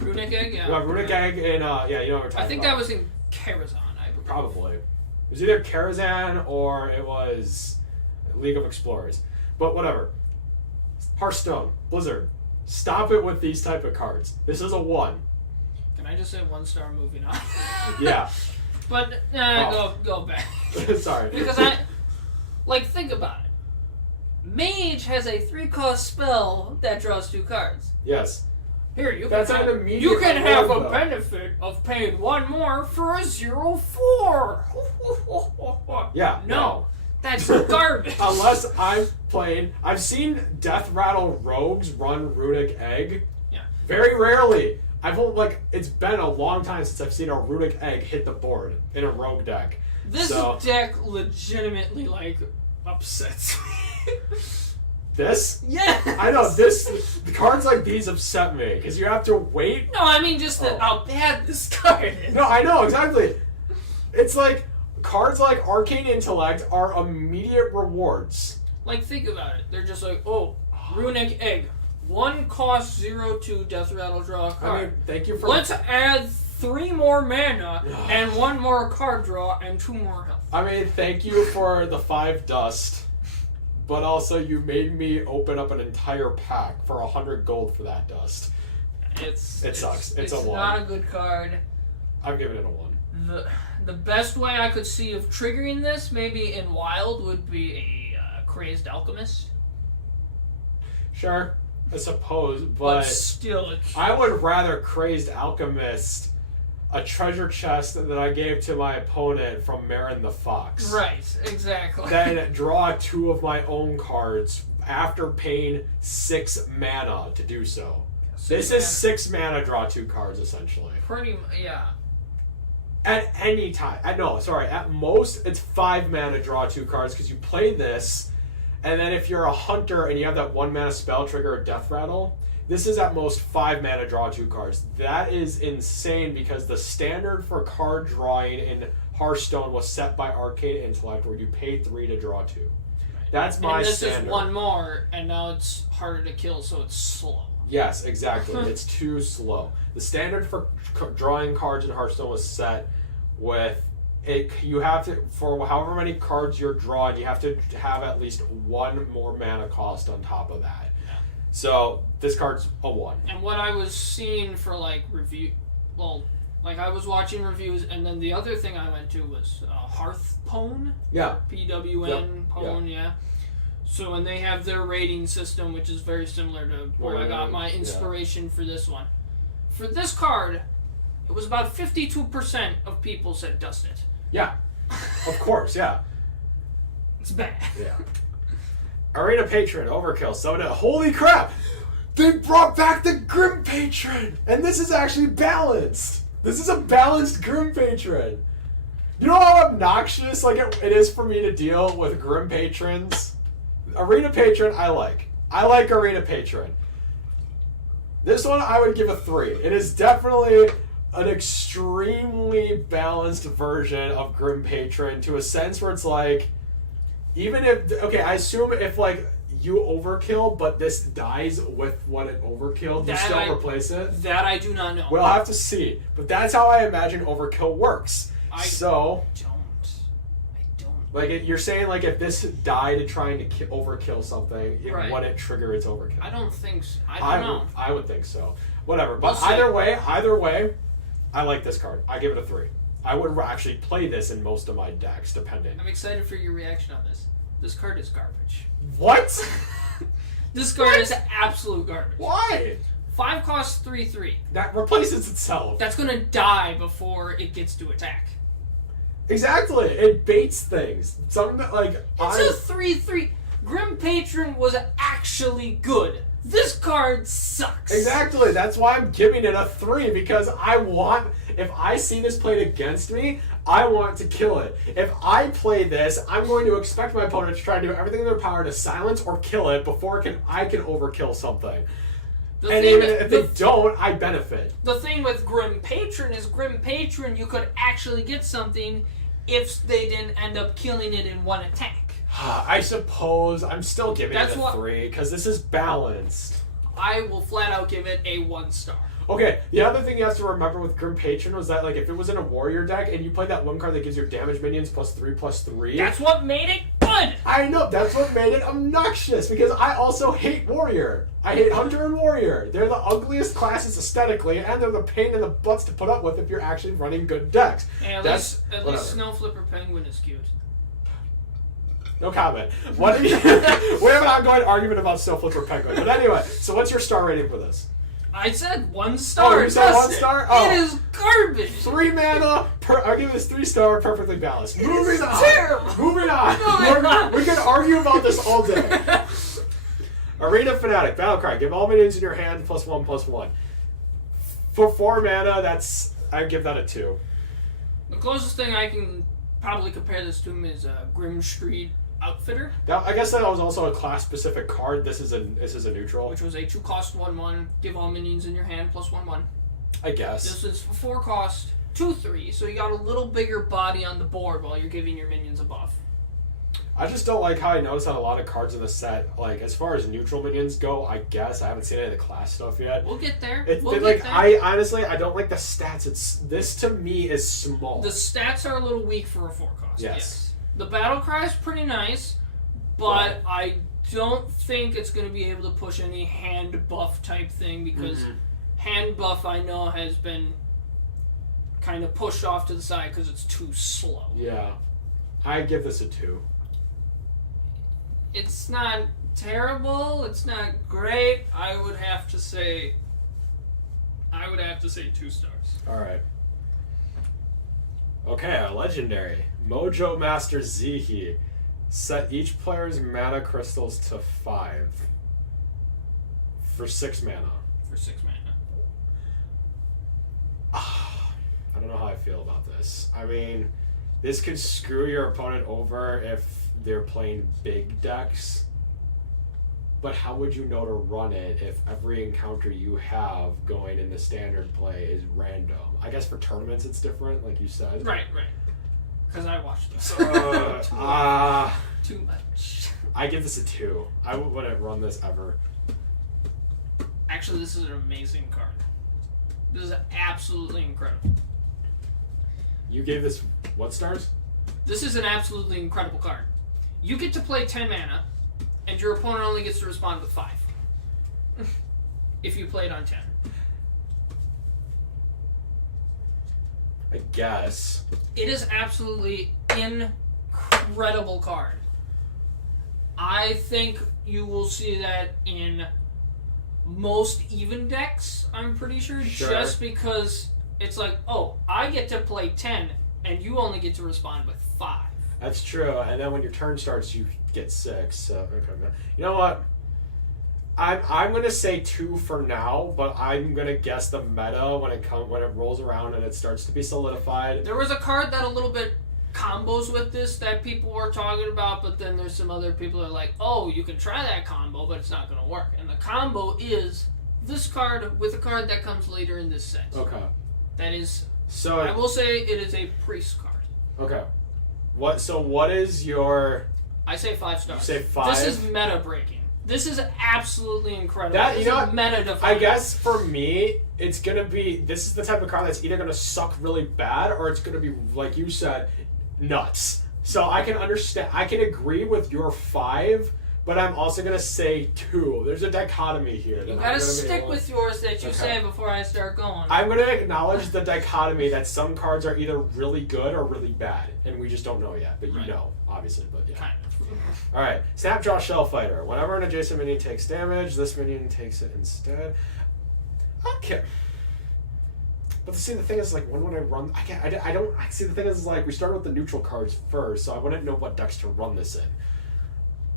Runic Egg, yeah. Runic Egg in you know what we're talking about. I think that was in Karazhan, I believe. Probably. It was either Karazhan or it was League of Explorers. But whatever. Hearthstone, Blizzard. Stop it with these type of cards. This is a 1. Can I just say 1 star moving on? Yeah. But go back. Sorry. Because think about it. Mage has a 3-cost spell that draws 2 cards. Yes. Here, you can have a benefit of paying 1 more for a 0/4. Yeah. No. That's garbage. Unless I've seen Death Rattle rogues run Runic Egg. Yeah. Very rarely. It's been a long time since I've seen a Runic Egg hit the board in a rogue deck. This deck legitimately upsets me. This? Yeah. I know the cards like these upset me because you have to wait. No, I mean just how bad this card is. No, I know exactly. It's like. Cards like Arcane Intellect are immediate rewards. Like, think about it. They're just like, Runic Egg. 1-cost 0/2 Death Rattle, draw a card. I mean, thank you for... Let's add 3 more mana and 1 more card draw and 2 more health. I mean, thank you for the 5 dust. But also, you made me open up an entire pack for 100 gold for that dust. It sucks. It's a 1. It's not a good card. I'm giving it a 1. The best way I could see of triggering this, maybe in Wild, would be a Crazed Alchemist. Sure, I suppose, but still, I would rather Crazed Alchemist a treasure chest that I gave to my opponent from Marin the Fox. Right, exactly. Then draw 2 of my own cards after paying 6 mana to do so. This is 6 mana, draw 2 cards, essentially. Yeah. At any time. At most, it's 5 mana, draw 2 cards, because you play this, And then if you're a hunter and you have that 1 mana spell trigger or death rattle, this is at most 5 mana, draw 2 cards. That is insane because the standard for card drawing in Hearthstone was set by Arcade Intellect, where you pay 3 to draw 2. That's my standard. And this is 1 more, and now it's harder to kill, so it's slow. Yes, exactly. It's too slow. The standard for drawing cards in Hearthstone was set with it. You have to, for however many cards you're drawing, you have to have at least 1 more mana cost on top of that. Yeah. So this card's a 1. And what I was seeing for like review, well, like I was watching reviews, and then the other thing I went to was Hearthpwn. Yeah. PWN yep. Pwn, yeah. So, and they have their rating system, which is very similar to where I got my inspiration for this one. For this card, it was about 52% of people said dust it. Yeah, of course, yeah. It's bad. Yeah. Arena Patron, Overkill, Soda. Holy crap! They brought back the Grim Patron! And this is actually balanced! This is a balanced Grim Patron! You know how obnoxious it is for me to deal with Grim Patrons? Arena Patron, I like. I like Arena Patron. This one, I would give a 3. It is definitely an extremely balanced version of Grim Patron to a sense where it's like, even if, okay, I assume if you overkill, but this dies with what it overkilled, you still replace it? That I do not know. We'll have to see. But that's how I imagine overkill works. You're saying if this died trying to overkill something, when it trigger its overkill. I don't think so. I don't know. I would think so. Whatever. But either way, I like this card. I give it a 3. I would actually play this in most of my decks, depending. I'm excited for your reaction on this. This card is garbage. What? This card is absolute garbage. Why? 5 costs 3/3. That replaces itself. That's gonna die before it gets to attack. Exactly. It baits things. Something that, it's a 3/3. Grim Patron was actually good. This card sucks. Exactly. That's why I'm giving it a 3, because if I see this played against me, I want to kill it. If I play this, I'm going to expect my opponent to try to do everything in their power to silence or kill it before I can overkill something. And even if they don't, I benefit. The thing with Grim Patron is you could actually get something if they didn't end up killing it in 1 attack. I suppose I'm still giving it a 3 because this is balanced. I will flat out give it a 1 star. Okay, the other thing you have to remember with Grim Patron was that if it was in a warrior deck and you played that 1 card that gives your damage minions +3/+3. That's what made it good! I know, that's what made it obnoxious, because I also hate warrior. I hate hunter and warrior. They're the ugliest classes aesthetically, and they're the pain in the butts to put up with if you're actually running good decks. And at least Snow Flipper Penguin is cute. No comment. We have an ongoing argument about Snow Flipper Penguin. But anyway, so what's your star rating for this? I said 1 star. Oh, you said 1 star? Oh. It is garbage. 3 mana. I'll give this 3 star, perfectly balanced. Moving on. Terrible. Moving on. We can argue about this all day. Arena Fanatic, Battlecry. Give all minions in your hand +1/+1. For 4 mana, I give that a 2. The closest thing I can probably compare this to is Grim Street Outfitter. I guess that was also a class-specific card. This is a neutral. Which was a 2 cost 1/1. Give all minions in your hand +1/1. I guess. This is 4 cost 2/3, so you got a little bigger body on the board while you're giving your minions a buff. I just don't like how I noticed that a lot of cards in the set, as far as neutral minions go, I guess. I haven't seen any of the class stuff yet. We'll get there. I honestly, I don't like the stats. This to me is small. The stats are a little weak for a 4 cost. Yes. The battle cry is pretty nice, but I don't think it's going to be able to push any hand buff type thing, because hand buff I know has been kind of pushed off to the side because it's too slow. Yeah. I give this a 2. It's not terrible. It's not great. I would have to say 2 stars. All right. Okay, a legendary. Mojo Master Zihi. Set each player's mana crystals to 5. For 6 mana. For 6 mana. I don't know how I feel about this. I mean, this could screw your opponent over if they're playing big decks. But how would you know to run it if every encounter you have going into standard play is random? I guess for tournaments it's different, like you said. Right. Because I watched this. Too much. I give this a 2. I wouldn't run this ever. Actually, this is an amazing card. This is absolutely incredible. You gave this what stars? This is an absolutely incredible card. You get to play 10 mana, and your opponent only gets to respond with 5. If you play it on 10. I guess. It is absolutely incredible card. I think you will see that in most even decks, I'm pretty sure. Just because it's like, oh, I get to play 10, and you only get to respond with 5. That's true, and then when your turn starts, you get 6. So okay, you know what? I'm gonna say 2 for now, but I'm gonna guess the meta when it rolls around and it starts to be solidified. There was a card that a little bit combos with this that people were talking about, but then there's some other people that are like, oh, you can try that combo, but it's not gonna work. And the combo is this card with a card that comes later in this set. Okay. That is. So I will say it is a priest card. Okay. What is your? I say 5 stars. You say 5. This is meta breaking. This is absolutely incredible. That, you know, meta defining. I guess for me, it's gonna be. This is the type of card that's either gonna suck really bad or it's gonna be, like you said, nuts. So I can understand. I can agree with your 5, but I'm also gonna say 2. There's a dichotomy here. You gotta stick with yours that you say before I start going. I'm gonna acknowledge the dichotomy that some cards are either really good or really bad, and we just don't know yet. But you know, obviously. But yeah. Kind of. All right, Snapjaw Shellfighter. Whenever an adjacent minion takes damage, this minion takes it instead. Okay. But see, the thing is, like, when would I run? I don't. See, the thing is, like, we started with the neutral cards first, so I wouldn't know what decks to run this in.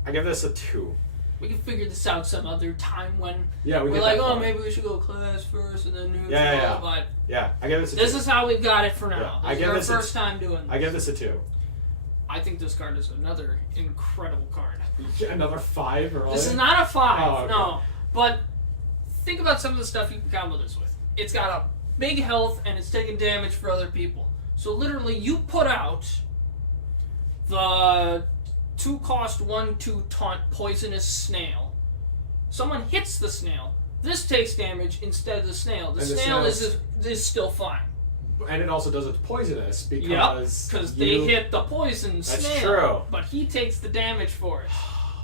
I give this a 2. We can figure this out some other time when we're like, oh, maybe we should go class first and then neutral. Yeah. But I give this a 2. This is how we've got it for now. Yeah. This is our first time doing this. I give this a 2. I think this card is another incredible card. Another 5? Or this is not a 5, oh, okay. no. But think about some of the stuff you can combo this with. It's got a big health and it's taking damage for other people. So literally, you put out the 2-cost 1/2 taunt poisonous snail. Someone hits the snail. This takes damage instead of the snail. The snail is still fine. And it also does it poisonous because they hit the poison snail. That's true. But he takes the damage for it.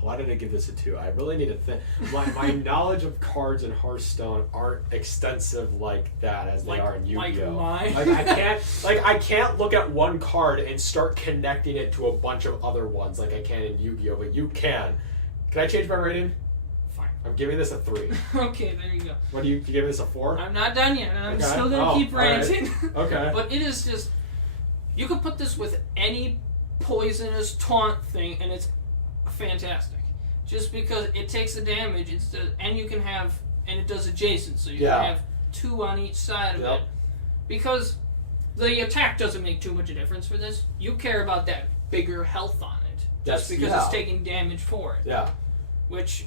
Why did I give this a 2? I really need to think. My knowledge of cards in Hearthstone aren't extensive like that as they are in Yu-Gi-Oh. I can't look at one card and start connecting it to a bunch of other ones like I can in Yu-Gi-Oh. But you can. Can I change my rating? Fine. I'm giving this a 3. Okay, there you go. What do you give this a 4? I'm not done yet. I'm still gonna keep ranting. Right. Okay. But it is just, you could put this with any poisonous taunt thing, and it's fantastic. Just because it takes the damage, and you can have, and it does adjacent, so you can have 2 on each side of it. Because the attack doesn't make too much a difference for this. You care about that bigger health on it, just because it's taking damage for it. Yeah.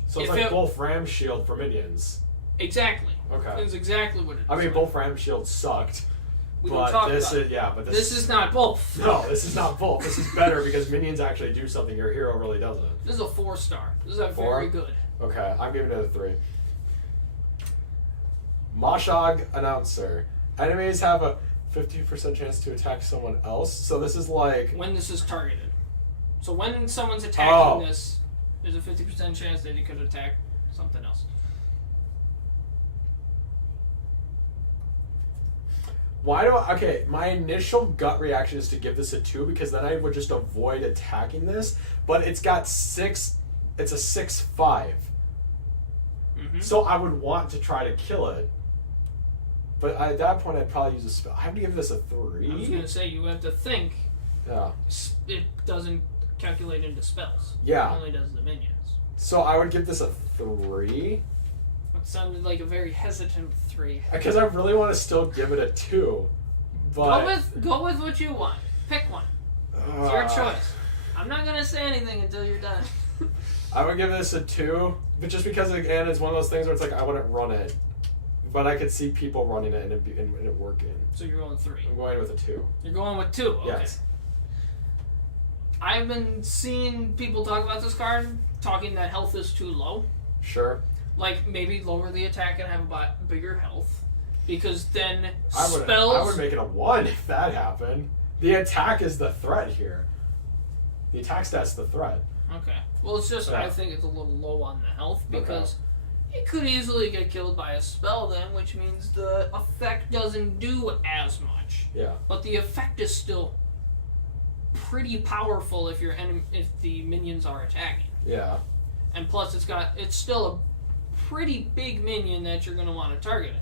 So it's like Wolfram Shield for minions. Exactly. Okay. That's exactly what it is. I mean, Wolfram Shield sucked. We don't talk about it. But this is not both. No, this is not both. This is better because minions actually do something your hero really doesn't. This is a 4-star. This is very good. Okay, I'm giving it a 3. Mashog Announcer. Enemies have a 50% chance to attack someone else. So this is like... when this is targeted. So when someone's attacking this, there's a 50% chance that you could attack something else. Okay, my initial gut reaction is to give this a 2 because then I would just avoid attacking this, but it's got 6, it's a 6/5. So I would want to try to kill it. But at that point I'd probably use a spell. I have to give this a 3. I was going to say, you have to think. Yeah. It doesn't calculate into spells. Yeah. It only does the minions. So I would give this a 3. It sounded like a very hesitant 3. Because I really want to still give it a 2. But go with what you want. Pick one. It's your choice. I'm not gonna say anything until you're done. I would give this a 2, but just because, again, it's one of those things where it's like, I wouldn't run it. But I could see people running it and it working. So you're going 3. I'm going with a 2. You're going with 2, okay. Yes. I've been seeing people talk about this card, talking that health is too low. Sure. Like, maybe lower the attack and have a bigger health. Because then I would make it a 1 if that happened. The attack is the threat here. The attack stat's the threat. Okay. Well, it's just, I think it's a little low on the health, because it could easily get killed by a spell then, which means the effect doesn't do as much. Yeah. But the effect is still pretty powerful if the minions are attacking. Yeah. And plus it's still a pretty big minion that you're going to want to target it.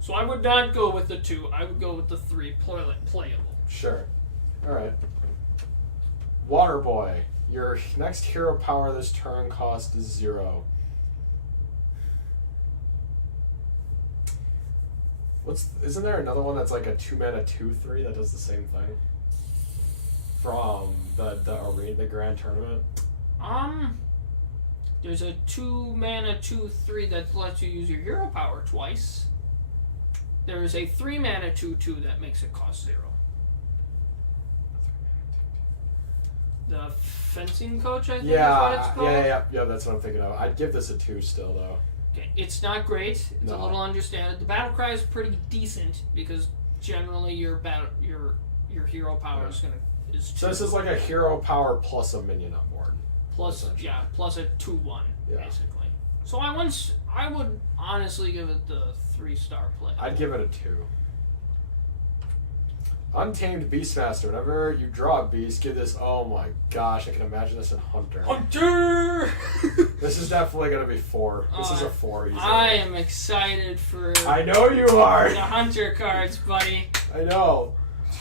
So I would not go with the 2. I would go with the 3 playable. Sure. Alright. Water Boy. Your next hero power this turn cost is 0. Isn't there another one that's like a 2-mana 2/3 that does the same thing? From the Grand Tournament? There's a 2-mana 2/3 that lets you use your hero power twice. There is a 3-mana 2/2 that makes it cost 0. The fencing coach, I think is what it's called. Yeah, that's what I'm thinking of. I'd give this a 2 still, though. Okay, it's not great. It's a little understated. The battle cry is pretty decent because generally your hero power is 2. So this is like a hero power plus a minion on board. Plus a 2/1 basically. So I would honestly give it the 3-star play. I'd give it a 2. Untamed Beastmaster. Whenever you draw a beast, give this. Oh my gosh, I can imagine this in Hunter. Hunter! This is definitely going to be 4. This is a 4. Easily. I am excited for. I know you are. The Hunter cards, buddy. I know.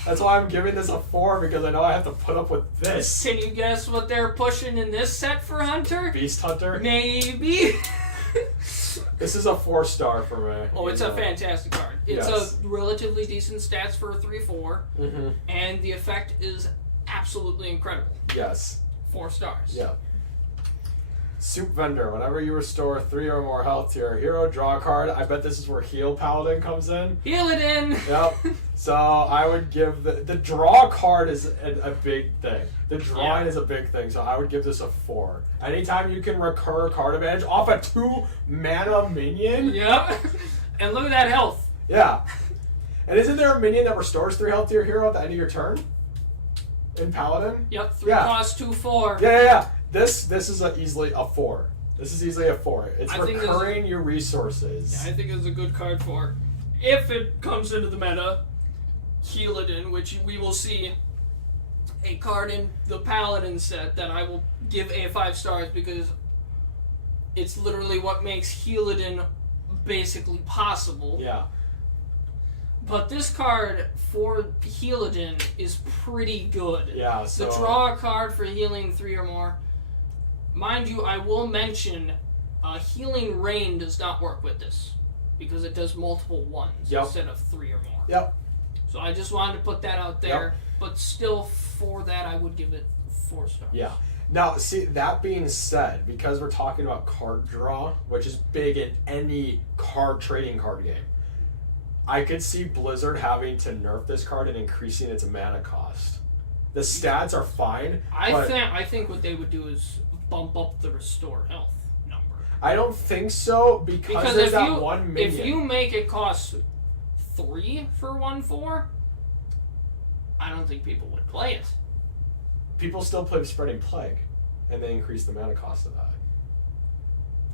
That's why I'm giving this a 4 because I know I have to put up with this. Can you guess what they're pushing in this set for Hunter? Beast Hunter. Maybe. This is a 4-star for me. Oh, it's a fantastic card. It's a relatively decent stats for a 3/4, and the effect is absolutely incredible. Yes. 4 stars. Yeah. Soup Vendor. Whenever you restore 3 or more health to your hero, draw a card. I bet this is where Heal Paladin comes in. Heal it in! Yep. So I would give the draw card is a big thing. The drawing is a big thing, so I would give this a 4. Anytime you can recur card advantage off a 2-mana minion. Yep. And look at that health. Yeah. And isn't there a minion that restores 3 health to your hero at the end of your turn? In Paladin? Yep, 3 cost 2/4. Yeah. This is easily a 4. This is easily a 4. It's recurring your resources. Yeah, I think it's a good card for if it comes into the meta. Heal it in, which we will see a card in the Paladin set that I will give a 5 stars because it's literally what makes Heal it in basically possible. Yeah. But this card for Healadin is pretty good. Yeah, so... The draw a card for healing 3 or more. Mind you, I will mention Healing Rain does not work with this because it does multiple 1s instead of 3 or more. Yep. So I just wanted to put that out there. But still, for that, I would give it 4 stars. Yeah. Now, see, that being said, because we're talking about card draw, which is big in any trading card game, I could see Blizzard having to nerf this card and increasing its mana cost. The stats are fine. I think what they would do is bump up the restore health number. I don't think so because there's that one minion. If you make it cost 3 for 1/4, I don't think people would play it. People still play Spreading Plague, and they increase the mana cost of that.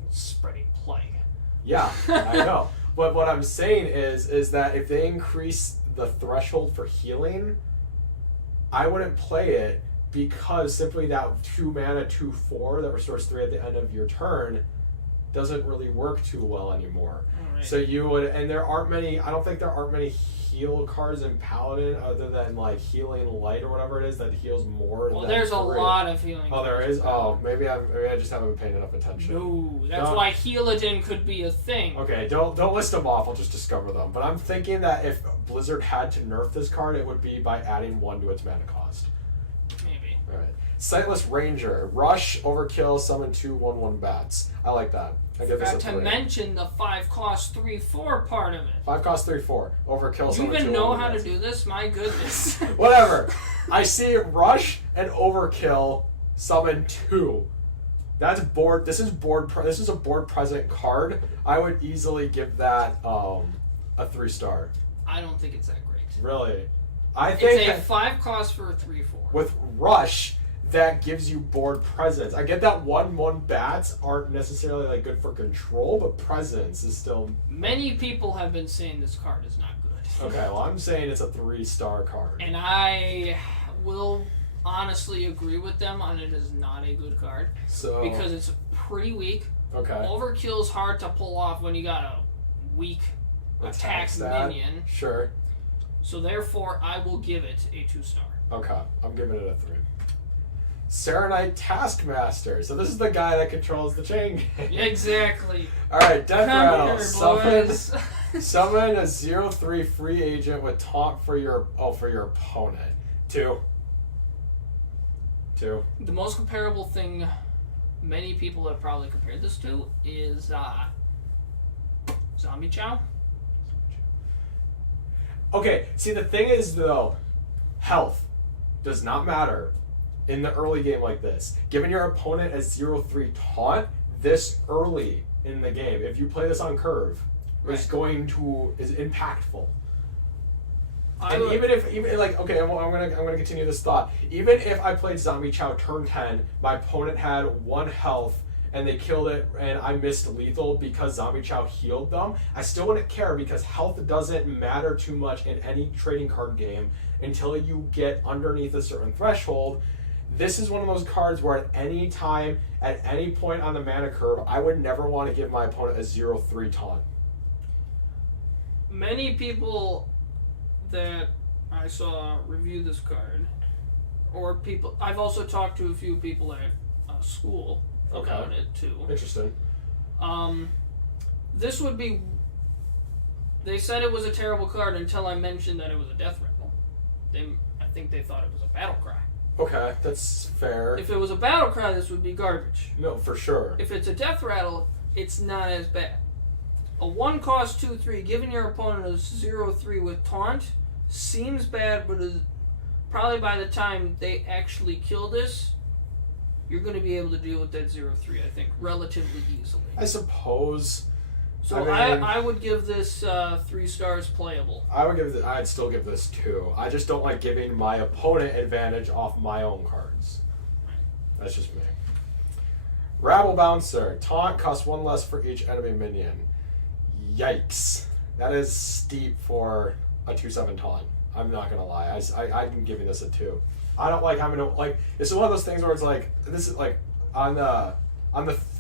Spreading Plague. Yeah, I know. But what I'm saying is that if they increase the threshold for healing, I wouldn't play it because simply that 2-mana 2/4 that restores 3 at the end of your turn doesn't really work too well anymore. Right. So you would, and there aren't many, I don't think there aren't many heal cards in Paladin other than like Healing Light or whatever it is that heals more than there's 3. A lot of healing cards. There is? Oh, maybe I just haven't been paying enough attention. No, that's why Healadin could be a thing. Okay, don't list them off, I'll just discover them. But I'm thinking that if Blizzard had to nerf this card, it would be by adding 1 to its mana cost. Maybe. Alright. Sightless Ranger. Rush, overkill, summon 2 1/1 bats. I like that. I give this a 3. To mention the 5 cost 3/4 part of it. 5 cost 3/4. Overkill. Do you even know how to do this? My goodness. Whatever. I see Rush and Overkill summon 2. That's board. This is board. This is a board present card. I would easily give that a 3-star. I don't think it's that great. Really, I think it's a 5 cost for a 3/4. With Rush, that gives you board presence. I get that 1/1 bats aren't necessarily like good for control, but presence is still. Many people have been saying this card is not good. Okay, well I'm saying it's a 3-star card. And I will honestly agree with them on it is not a good card. So because it's pretty weak. Okay. Overkill's hard to pull off when you got a weak attack minion. Sure. So therefore, I will give it a 2-star. Okay, I'm giving it a 3. Serenite Taskmaster. So this is the guy that controls the chain gang. Exactly. All right, Death Rattle. Summon a 0/3 free agent with taunt for your opponent. 2. The most comparable thing many people have probably compared this to is Zombie Chow. Okay, see the thing is though, health does not matter in the early game like this. Giving your opponent a 0/3 taunt this early in the game, if you play this on curve, is impactful. I'm gonna continue this thought. Even if I played Zombie Chow turn 10, my opponent had 1 health and they killed it and I missed lethal because Zombie Chow healed them, I still wouldn't care because health doesn't matter too much in any trading card game until you get underneath a certain threshold. This is one of those cards where at any time, at any point on the mana curve, I would never want to give my opponent a 0/3 taunt. Many people that I saw review this card, or people, I've also talked to a few people at school about it too. Interesting. This would be. They said it was a terrible card until I mentioned that it was a death rattle. I think they thought it was a battle cry. Okay, that's fair. If it was a battle cry, this would be garbage. No, for sure. If it's a death rattle, it's not as bad. A 1 cost 2/3, giving your opponent a 0/3 with taunt seems bad, but is probably by the time they actually kill this, you're going to be able to deal with that 0/3, I think, relatively easily. I suppose. So I would give this 3 stars playable. I'd still give this 2. I just don't like giving my opponent advantage off my own cards. That's just me. Rabble Bouncer. Taunt costs 1 less for each enemy minion. Yikes. That is steep for a 2/7 taunt. I'm not gonna lie. I'm giving this a 2. I don't like having to this is one of those things where it's like this is like on the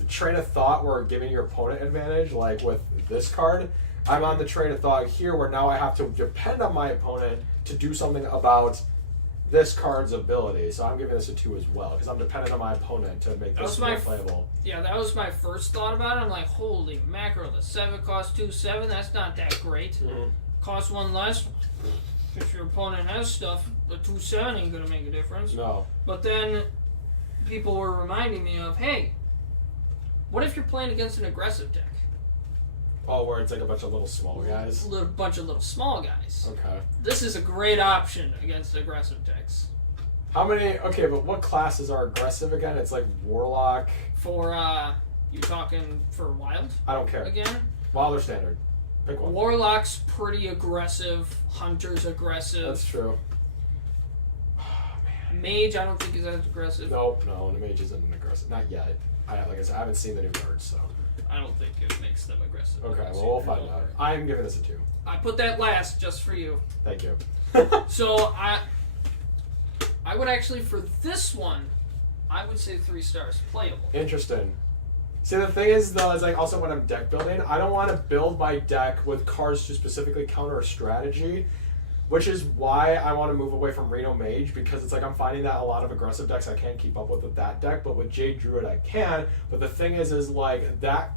train of thought where giving your opponent advantage, like with this card, I'm on the train of thought here where now I have to depend on my opponent to do something about this card's ability. So I'm giving this a 2 as well because I'm dependent on my opponent to make this more playable. Yeah, that was my first thought about it. I'm like, holy mackerel, the 7 costs 2/7. That's not that great. Mm-hmm. Costs 1 less. If your opponent has stuff, a 2/7 ain't gonna make a difference. No. But then people were reminding me of, hey, what if you're playing against an aggressive deck? Oh, where it's like a bunch of little small guys? A bunch of little small guys. Okay. This is a great option against aggressive decks. How many... Okay, but what classes are aggressive again? It's like Warlock... For, you talking for Wild? I don't care. Again? Wild or Standard? Pick one. Warlock's pretty aggressive. Hunter's aggressive. That's true. Oh, man. Mage, I don't think is as aggressive. Nope, no, the Mage isn't aggressive. Not yet. Like I said, I haven't seen the new cards, so... I don't think it makes them aggressive. Okay, well, we'll find out. I am giving this a 2. I put that last just for you. Thank you. So, I would actually, for this one, I would say 3 stars. Playable. Interesting. See, the thing is, though, is like also when I'm deck building, I don't want to build my deck with cards to specifically counter a strategy, which is why I want to move away from Reno Mage, because it's like I'm finding that a lot of aggressive decks I can't keep up with that deck, but with Jade Druid I can. But the thing is like that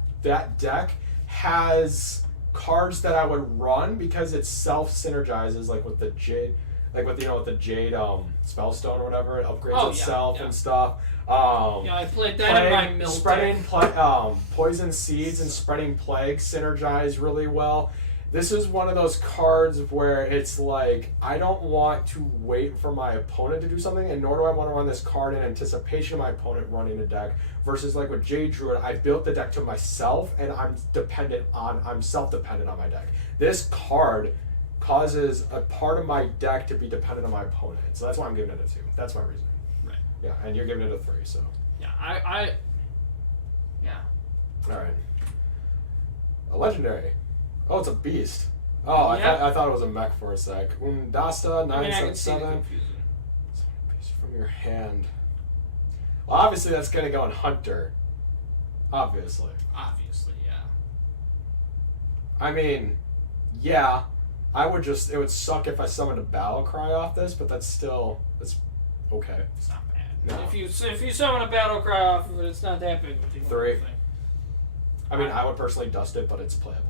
deck has cards that I would run because it self-synergizes like with the Jade like with with the Jade Spellstone or whatever, it upgrades itself and stuff. I played that in my mill spreading poison seeds and spreading plague synergize really well. This is one of those cards where it's like, I don't want to wait for my opponent to do something, and nor do I want to run this card in anticipation of my opponent running a deck, versus like with Jade Druid, I built the deck to myself, and I'm self-dependent on my deck. This card causes a part of my deck to be dependent on my opponent, so that's why I'm giving it a 2. That's my reasoning. Right. Yeah, and you're giving it a 3, so. Yeah, yeah. Alright. A legendary. Oh, it's a beast. Oh, I thought it was a mech for a sec. Undasta, 977. Beast from your hand. Well, obviously that's going to go in Hunter. Obviously, yeah. I mean, yeah. It would suck if I summoned a Battle Cry off this, but that's okay. It's not bad. No. If you summon a Battle Cry off of it, it's not that big of a deal. 3. I mean, I would personally dust it, but it's playable.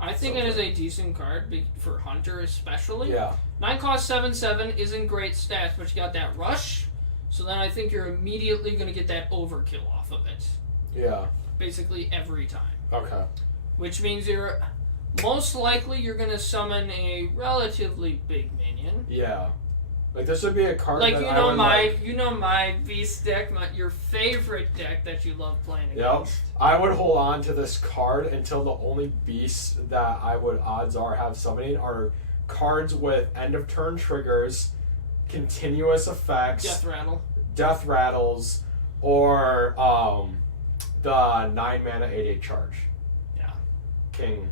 I think it is a decent card for Hunter especially. Yeah. 9 cost 7/7 isn't great stats, but you got that rush, so then I think you're immediately going to get that overkill off of it. Yeah. Basically every time. Okay. Which means you're most likely going to summon a relatively big minion. Yeah. Like this would be a card like that you know my beast deck, your favorite deck that you love playing against. Yep. I would hold on to this card until the only beasts that I would odds are have summoning are cards with end of turn triggers, continuous effects, death rattles, or the 9-mana 8/8 charge. Yeah. King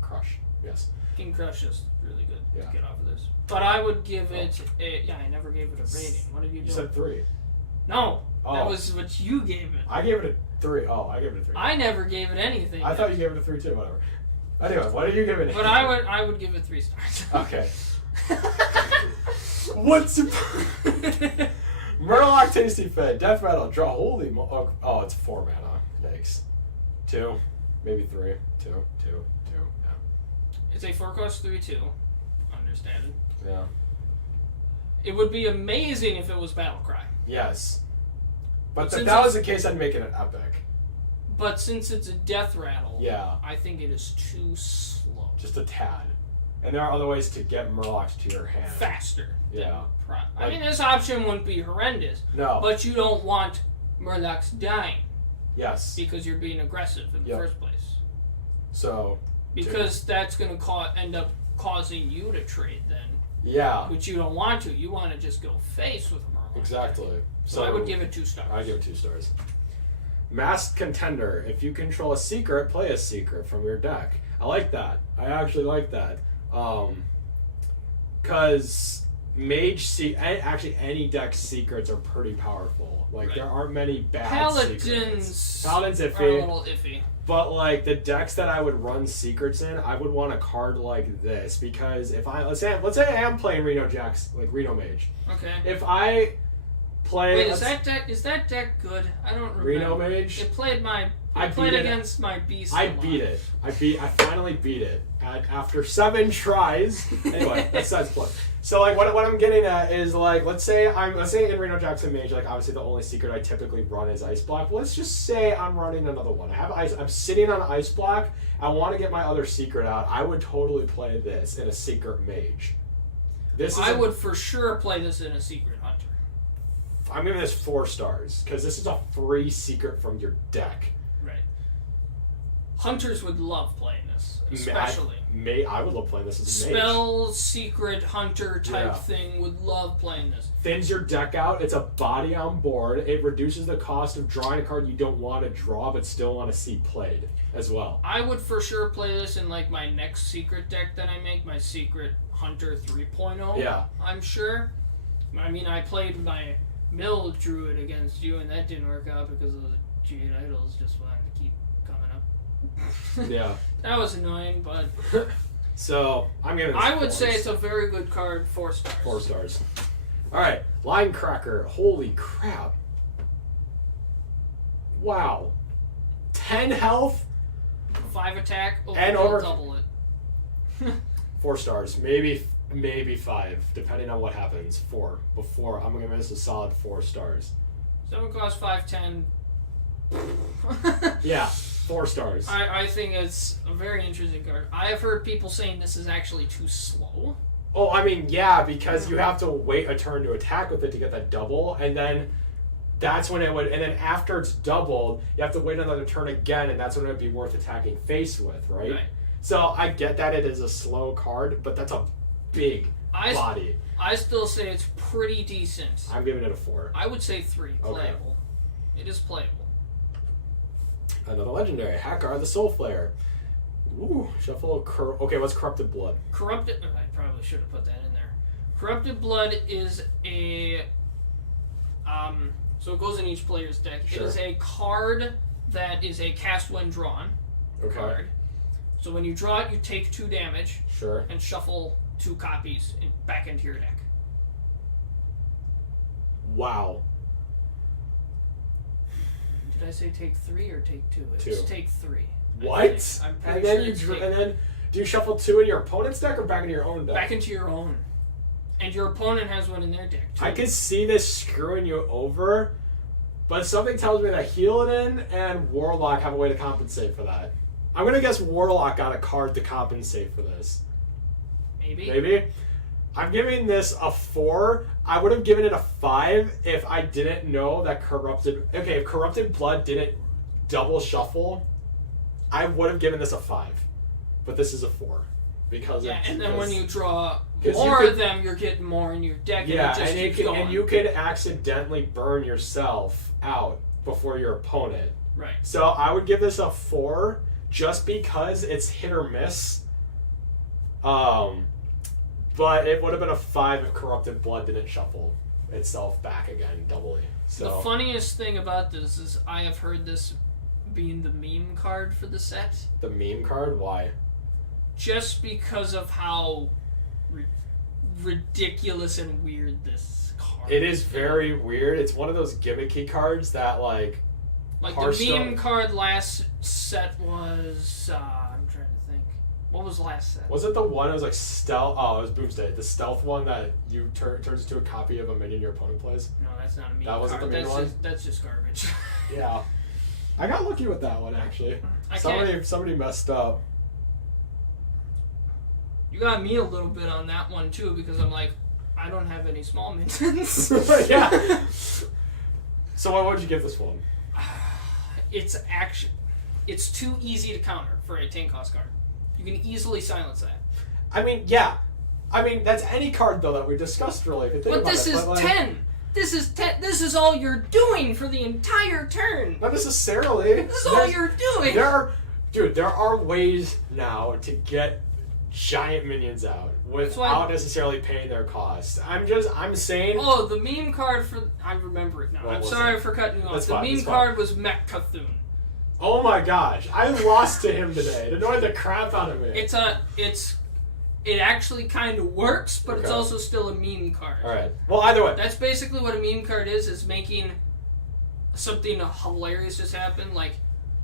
Crush. Yes. King Crush is really good to get off of this. But I would give it I never gave it a rating. What did you do? You said 3. No. Oh. That was what you gave it. I gave it a 3. Oh, I gave it a 3. I never gave it anything. I thought you gave it a 3 too, whatever. Anyway, what did you give it? But I would give it 3 stars. Okay. What's Murloc Tasty Fed, Death Rattle, draw oh, it's 4 mana. Yikes. 2, maybe 3. 2, yeah. It's a 4 cost 3/2. Understand? Yeah. It would be amazing if it was Battlecry. Yes. But if that was the case, I'd make it an epic. But since it's a death rattle, yeah, I think it is too slow. Just a tad. And there are other ways to get Murlocs to your hand. Faster. Yeah. I mean, this option wouldn't be horrendous. No. But you don't want Murlocs dying. Yes. Because you're being aggressive in the first place. So. Because that's going to end up causing you to trade then. Yeah. Which you don't want to. You want to just go face with a Murloc. Exactly. So I would give it 2 stars. I give it 2 stars. Masked Contender. If you control a secret, play a secret from your deck. I like that. I actually like that. Because actually any deck secrets are pretty powerful. Like there aren't many bad secrets. Paladins are a little iffy. But like the decks that I would run secrets in, I would want a card like this because if let's say I am playing Reno Mage. Okay. If I play is that deck good? I don't remember. Reno Mage? It played against my beast. I finally beat it after 7 tries. Anyway, that's the point. So like what I'm getting at is like let's say in Reno Jackson Mage, like obviously the only secret I typically run is Ice Block. Let's just say I'm running another one. I'm sitting on Ice Block. I want to get my other secret out. I would totally play this in a Secret Mage. I would for sure play this in a Secret Hunter. I'm giving this 4 stars because this is a free secret from your deck. Right. Hunters would love playing this, especially. I would love playing this as a mage. Secret Hunter type thing would love playing this. Thins your deck out. It's a body on board. It reduces the cost of drawing a card you don't want to draw but still want to see played as well. I would for sure play this in like my next secret deck that I make, my Secret Hunter 3.0. Yeah. I'm sure. I mean, I played my Mill Druid against you, and that didn't work out because of the Jade Idols just wanted to keep coming up. Yeah. That was annoying, but... So, I'm giving this I would say it's a very good card, 4 stars. 4 stars. Alright, Line Cracker. Holy crap. Wow. 10 health? 5 attack, and over double it. 4 stars. Maybe Maybe 5, depending on what happens. 4. Before, I'm going to give this a solid 4 stars. 7 cost 5/10. Yeah, 4 stars. I think it's a very interesting card. I have heard people saying this is actually too slow. Oh, I mean, yeah, because you have to wait a turn to attack with it to get that double, and then that's when it would, and then after it's doubled, you have to wait another turn again, and that's when it would be worth attacking face with, right? So I get that it is a slow card, but that's a big body. I still say it's pretty decent. I'm giving it a 4. I would say 3. Playable. Okay. It is playable. Another legendary. Hakkar the Soul Flayer. Ooh, shuffle. Okay, what's Corrupted Blood? Corrupted. I probably should have put that in there. Corrupted Blood is a. So it goes in each player's deck. Sure. It is a card that is a cast when drawn card. So when you draw it, you take 2 damage. Sure. And shuffle 2 copies back into your deck. Wow. Did I say take 3 or take 2? 2. It's take 3. What? And then do you shuffle 2 in your opponent's deck or back into your own deck? Back into your own. And your opponent has one in their deck too. I could see this screwing you over, but something tells me that Healadin and Warlock have a way to compensate for that. I'm gonna guess Warlock got a card to compensate for this. Maybe. I'm giving this a 4. I would have given it a 5 if I didn't know that if Corrupted Blood didn't double shuffle, I would have given this a 5. But this is a 4. Because and then when you draw more of them, you're getting more in your deck. Yeah, and you could accidentally burn yourself out before your opponent. Right. So I would give this a 4 just because it's hit or miss. But it would have been a 5 if Corrupted Blood didn't shuffle itself back again doubly. So the funniest thing about this is I have heard this being the meme card for the set. The meme card? Why? Just because of how ridiculous and weird this card is. It is very weird. It's one of those gimmicky cards that Like the meme card last set was... I'm trying to think. What was last set? Was it the one that was like stealth? Oh, it was Boomsday. The stealth one that you turns into a copy of a minion your opponent plays? No, that's not a meme card. That wasn't the meme one? That's just garbage. Yeah. I got lucky with that one, actually. Somebody messed up. You got me a little bit on that one, too, because I'm like, I don't have any small minions. Yeah. So what would you give this one? It's too easy to counter for a 10 cost card. You can easily silence that. I mean, yeah. I mean, that's any card, though, that we discussed, really. But this is 10. This is 10. This is all you're doing for the entire turn. Not necessarily. This is all you're doing. There are ways now to get giant minions out without necessarily paying their cost. I'm saying... Oh, the meme card for... I remember it now. I'm sorry for cutting you off. The meme card was Mech Cthulhu. Oh my gosh. I lost to him today. It annoyed the crap out of me. It actually kind of works, but it's also still a meme card. Alright. Well, either way. That's basically what a meme card is making something hilarious just happen. Like,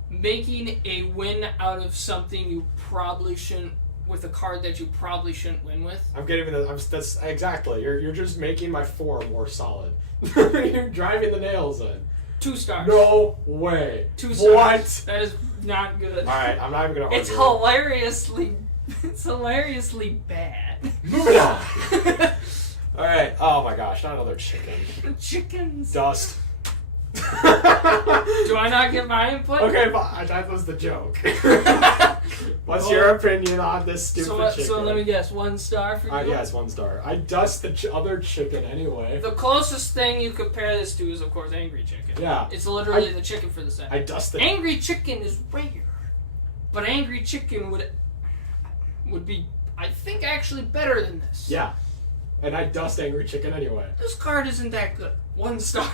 making a win out of something you probably shouldn't... with a card that you probably shouldn't win with. That's exactly. You're just making my 4 more solid. You're driving the nails in. 2 stars. No way. 2 stars. What? That is not good. Alright, I'm not even gonna argue. It's hilariously bad. Moving on. Alright. Oh my gosh, not another chicken. Chickens. Dust. Do I not get my input? Okay, but that was the joke. What's your opinion on this stupid chicken? So let me guess, 1 star for you? Yes, 1 star. I dust the other chicken anyway. The closest thing you compare this to is, of course, Angry Chicken. Yeah. It's literally the chicken for the set. I dust it. Angry Chicken is rare. But Angry Chicken would be, I think, actually better than this. Yeah. And I dust Angry Chicken anyway. This card isn't that good. 1 star.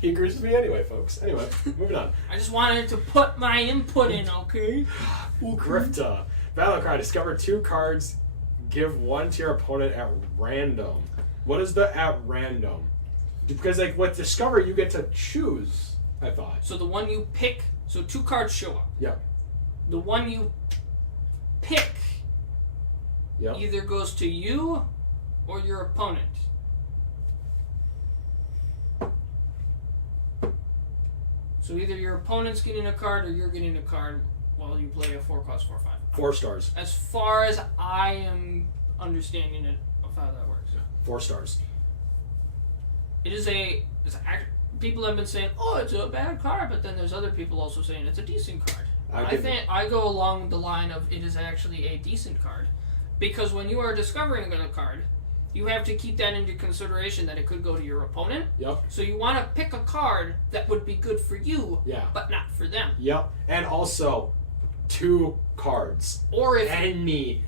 He agrees with me anyway, folks. Anyway, moving on. I just wanted to put my input in, okay? Grifta. Battle cry. Discover 2 cards. Give 1 to your opponent at random. What is the at random? Because with Discover, you get to choose, I thought. So the one you pick... So 2 cards show up. Yeah. The one you pick either goes to you or your opponent. So either your opponent's getting a card or you're getting a card while you play a 4-cost 4/5. 4 stars. As far as I am understanding it of how that works. 4 stars. It is people have been saying, oh, it's a bad card, but then there's other people also saying it's a decent card. I think I go along the line of it is actually a decent card. Because when you are discovering a card, you have to keep that into consideration that it could go to your opponent. Yep. So you want to pick a card that would be good for you, but not for them. Yep. And also, 2 cards. Or if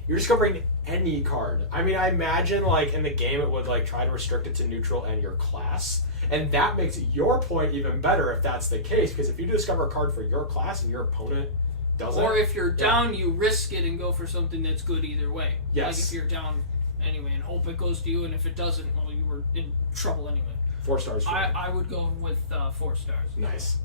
you're discovering any card. I mean, I imagine like in the game it would like try to restrict it to neutral and your class. And that makes your point even better if that's the case, because if you discover a card for your class and your opponent doesn't. Or if you're down, you risk it and go for something that's good either way. Yes. Like if you're down anyway and hope it goes to you, and if it doesn't, well, you were in trouble anyway. 4 stars. I would go with 4 stars. Nice.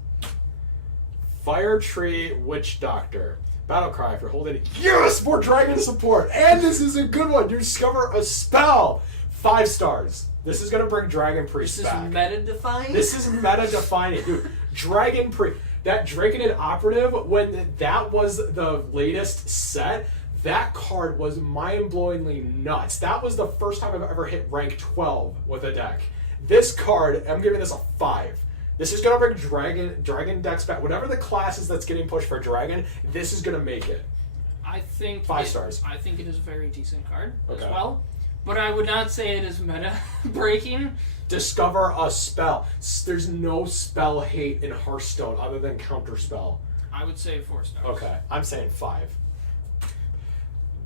Fire Tree Witch Doctor. Battle cry if you're holding it. Yes! More dragon support! And this is a good one. You discover a spell. 5 stars. This is going to bring Dragon Priest back. This is meta-defining? This is meta-defining. Dude, Dragon Priest. That Draconid Operative, when that was the latest set, that card was mind-blowingly nuts. That was the first time I've ever hit rank 12 with a deck. This card, I'm giving this a 5. This is going to bring Dragon decks back. Whatever the class is that's getting pushed for Dragon, this is going to make it. I think 5 stars. I think it is a very decent card as well. But I would not say it is meta-breaking. Discover a spell. There's no spell hate in Hearthstone other than Counterspell. I would say 4 stars. Okay, I'm saying 5.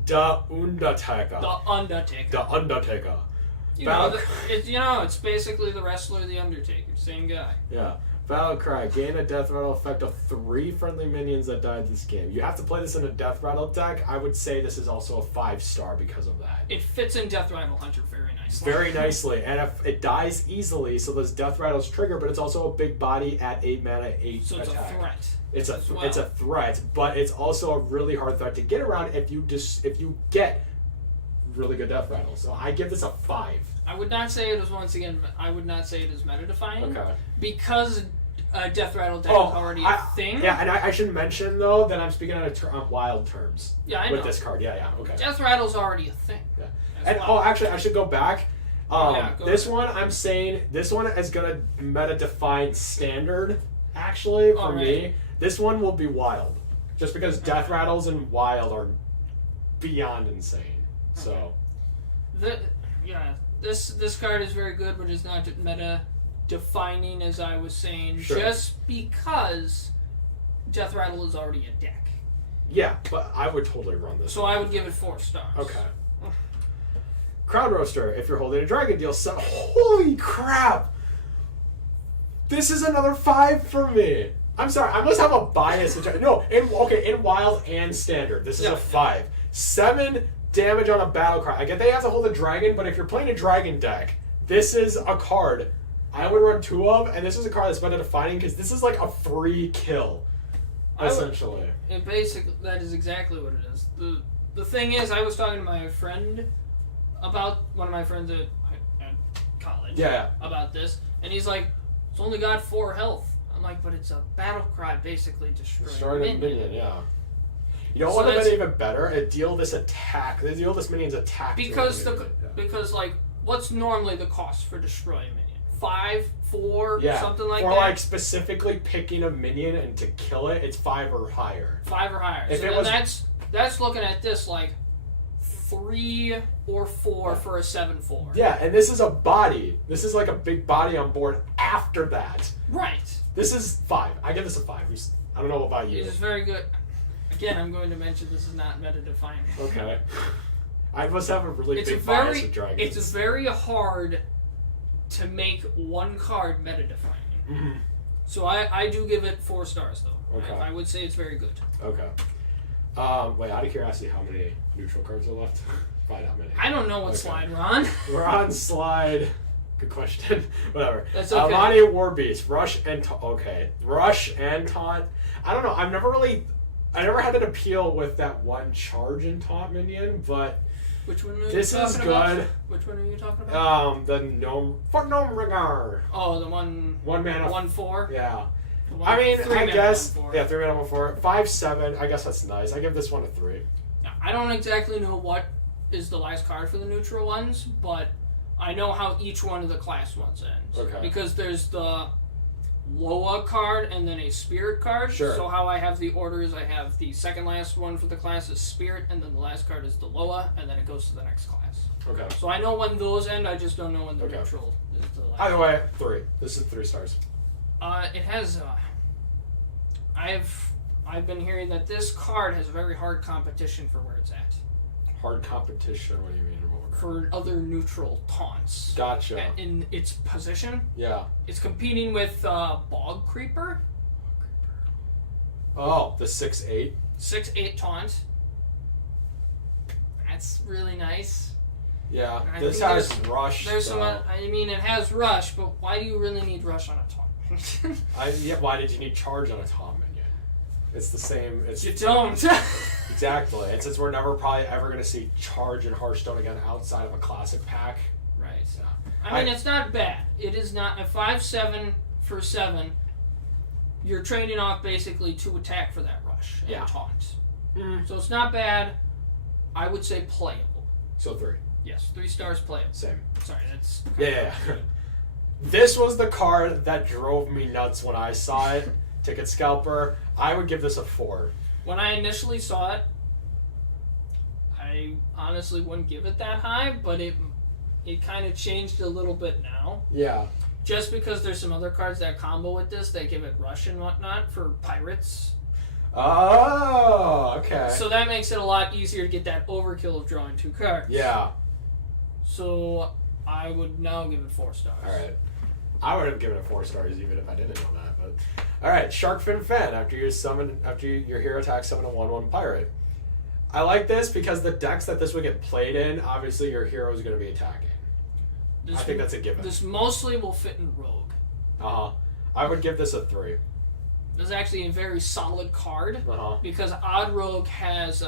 The Undertaker. The Undertaker. It's basically the wrestler, the Undertaker. Same guy. Yeah. Battle Cry. Gain a death rattle effect of 3 friendly minions that died this game. You have to play this in a death rattle deck. I would say this is also a 5-star because of that. It fits in Death Rattle Hunter very nicely. Very nicely. And if it dies easily, so those death rattles trigger, but it's also a big body at 8 mana, 8 so attack. So it's a threat. It's a threat, but it's also a really hard threat to get around if you get really good death rattle. So I give this a 5. I would not say it is meta-defining. Okay. Because Death Rattle deck is already a thing. Yeah, and I should mention though that I'm speaking on wild terms. Yeah, I know. With this card. Yeah, okay. Death Rattle's already a thing. Yeah. And actually, I should go back. This ahead. one, I'm saying this one is gonna meta define standard. Actually, for me, this one will be wild, just because death rattles and wild are beyond insane. So, this card is very good, but it's not meta defining, as I was saying, just because Death Rattle is already a deck. Yeah, but I would totally run this. So I would give it 4 stars. Okay. Crowd Roaster, if you're holding a dragon deal, holy crap! This is another 5 for me. I'm sorry, I must have a bias. In wild and standard, this is a 5. 7 damage on a battle cry. I get they have to hold a dragon, but if you're playing a dragon deck, this is a card I would run 2 of, and this is a card that's meta defining because this is like a free kill, essentially. That is exactly what it is. The thing is, I was talking to my friend about one of my friends at college. Yeah. About this, and he's like, "It's only got 4 health." I'm like, "But it's a battle cry, basically destroying a minion." Yeah. You know what would have been even better? Deal this minion's attack. Because like, what's normally the cost for destroying a minion? 5, 4, something like that. Or like specifically picking a minion and to kill it, it's 5 or higher. 5 or higher. So then that's looking at this like 3 or 4 for a 7/4. Yeah, and this is a body. This is like a big body on board after that. Right. This is 5. I give this a 5. I don't know about you. This is very good. Again, I'm going to mention this is not meta-defining. Okay. I must have a really big bias with dragons. It's very hard to make one card meta-defining. Mm-hmm. So I do give it 4 stars, though. Okay. I would say it's very good. Okay. Wait, out of curiosity, how many neutral cards are left? Probably not many. I don't know what slide we're on. We're on slide... Good question. Whatever. That's okay. Almani Warbeast. Rush and Taunt. I don't know. I never had an appeal with that one charge and taunt minion, but Which one are you This talking is about? good. Which one are you talking about? The Gnome Ringer. Oh, the one 1/4. Yeah. I mean, I guess 1/4. yeah, 3 mana 1/4, 5/7. I guess that's nice. I give this one a 3. I don't exactly know what is the last card for the neutral ones, but I know how each one of the class ones ends. Okay. Because there's the Loa card and then a Spirit card. Sure. So how I have the orders, I have the second last one for the class is Spirit, and then the last card is the Loa, and then it goes to the next class. Okay. So I know when those end, I just don't know when the Okay. neutral is the last. Either way, 3. This is 3 stars. It has. I've been hearing that this card has very hard competition for where it's at. Hard competition. What do you mean? For other neutral taunts. Gotcha. In its position. Yeah. It's competing with Bog Creeper. Oh, the 6/8. 6/8 taunt. That's really nice. Yeah. I This think has rush. There's some. I mean, it has rush, but why do you really need rush on a taunt? Why did you need charge on a taunt minion? It's the same. You don't. Exactly. And since we're never probably ever going to see charge in Hearthstone again outside of a classic pack. Right. Yeah. I mean, it's not bad. It is not a 5/7 for 7. You're trading off basically 2 attack for that rush and taunt. Mm. So it's not bad. I would say playable. So 3. Yes, 3 stars playable. Same. Sorry, that's Yeah. This was the card that drove me nuts when I saw it. Ticket Scalper. I would give this a 4. When I initially saw it, I honestly wouldn't give it that high, but it kind of changed a little bit now. Yeah. Just because there's some other cards that combo with this that give it rush and whatnot for pirates. Oh, okay. So that makes it a lot easier to get that overkill of drawing 2 cards. Yeah. So I would now give it 4 stars. Alright. I would have given it 4 stars even if I didn't know that. But alright, Sharkfin Fen. After your hero attack, summon a 1/1 pirate. I like this because the decks that this would get played in, obviously your hero is going to be attacking. I think that's a given. This mostly will fit in Rogue. I would give this a 3. This is actually a very solid card because Odd Rogue has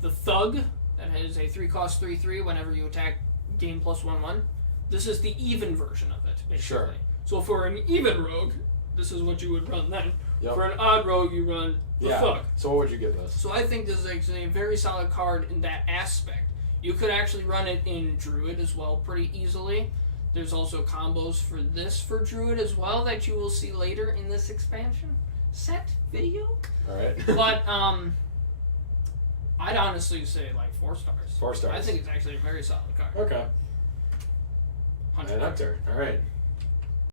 the Thug that has a 3-cost 3/3 whenever you attack, gain +1/1. This is the even version of it, basically. Sure. So for an even Rogue, this is what you would run then. Yep. For an Odd Rogue, you run the Thug. So what would you give this? So I think this is actually a very solid card in that aspect. You could actually run it in Druid as well pretty easily. There's also combos for this for Druid as well that you will see later in this expansion set video. Alright. But I'd honestly say like 4 stars. 4 stars. I think it's actually a very solid card. Okay. Hunter. And Hunter. Alright.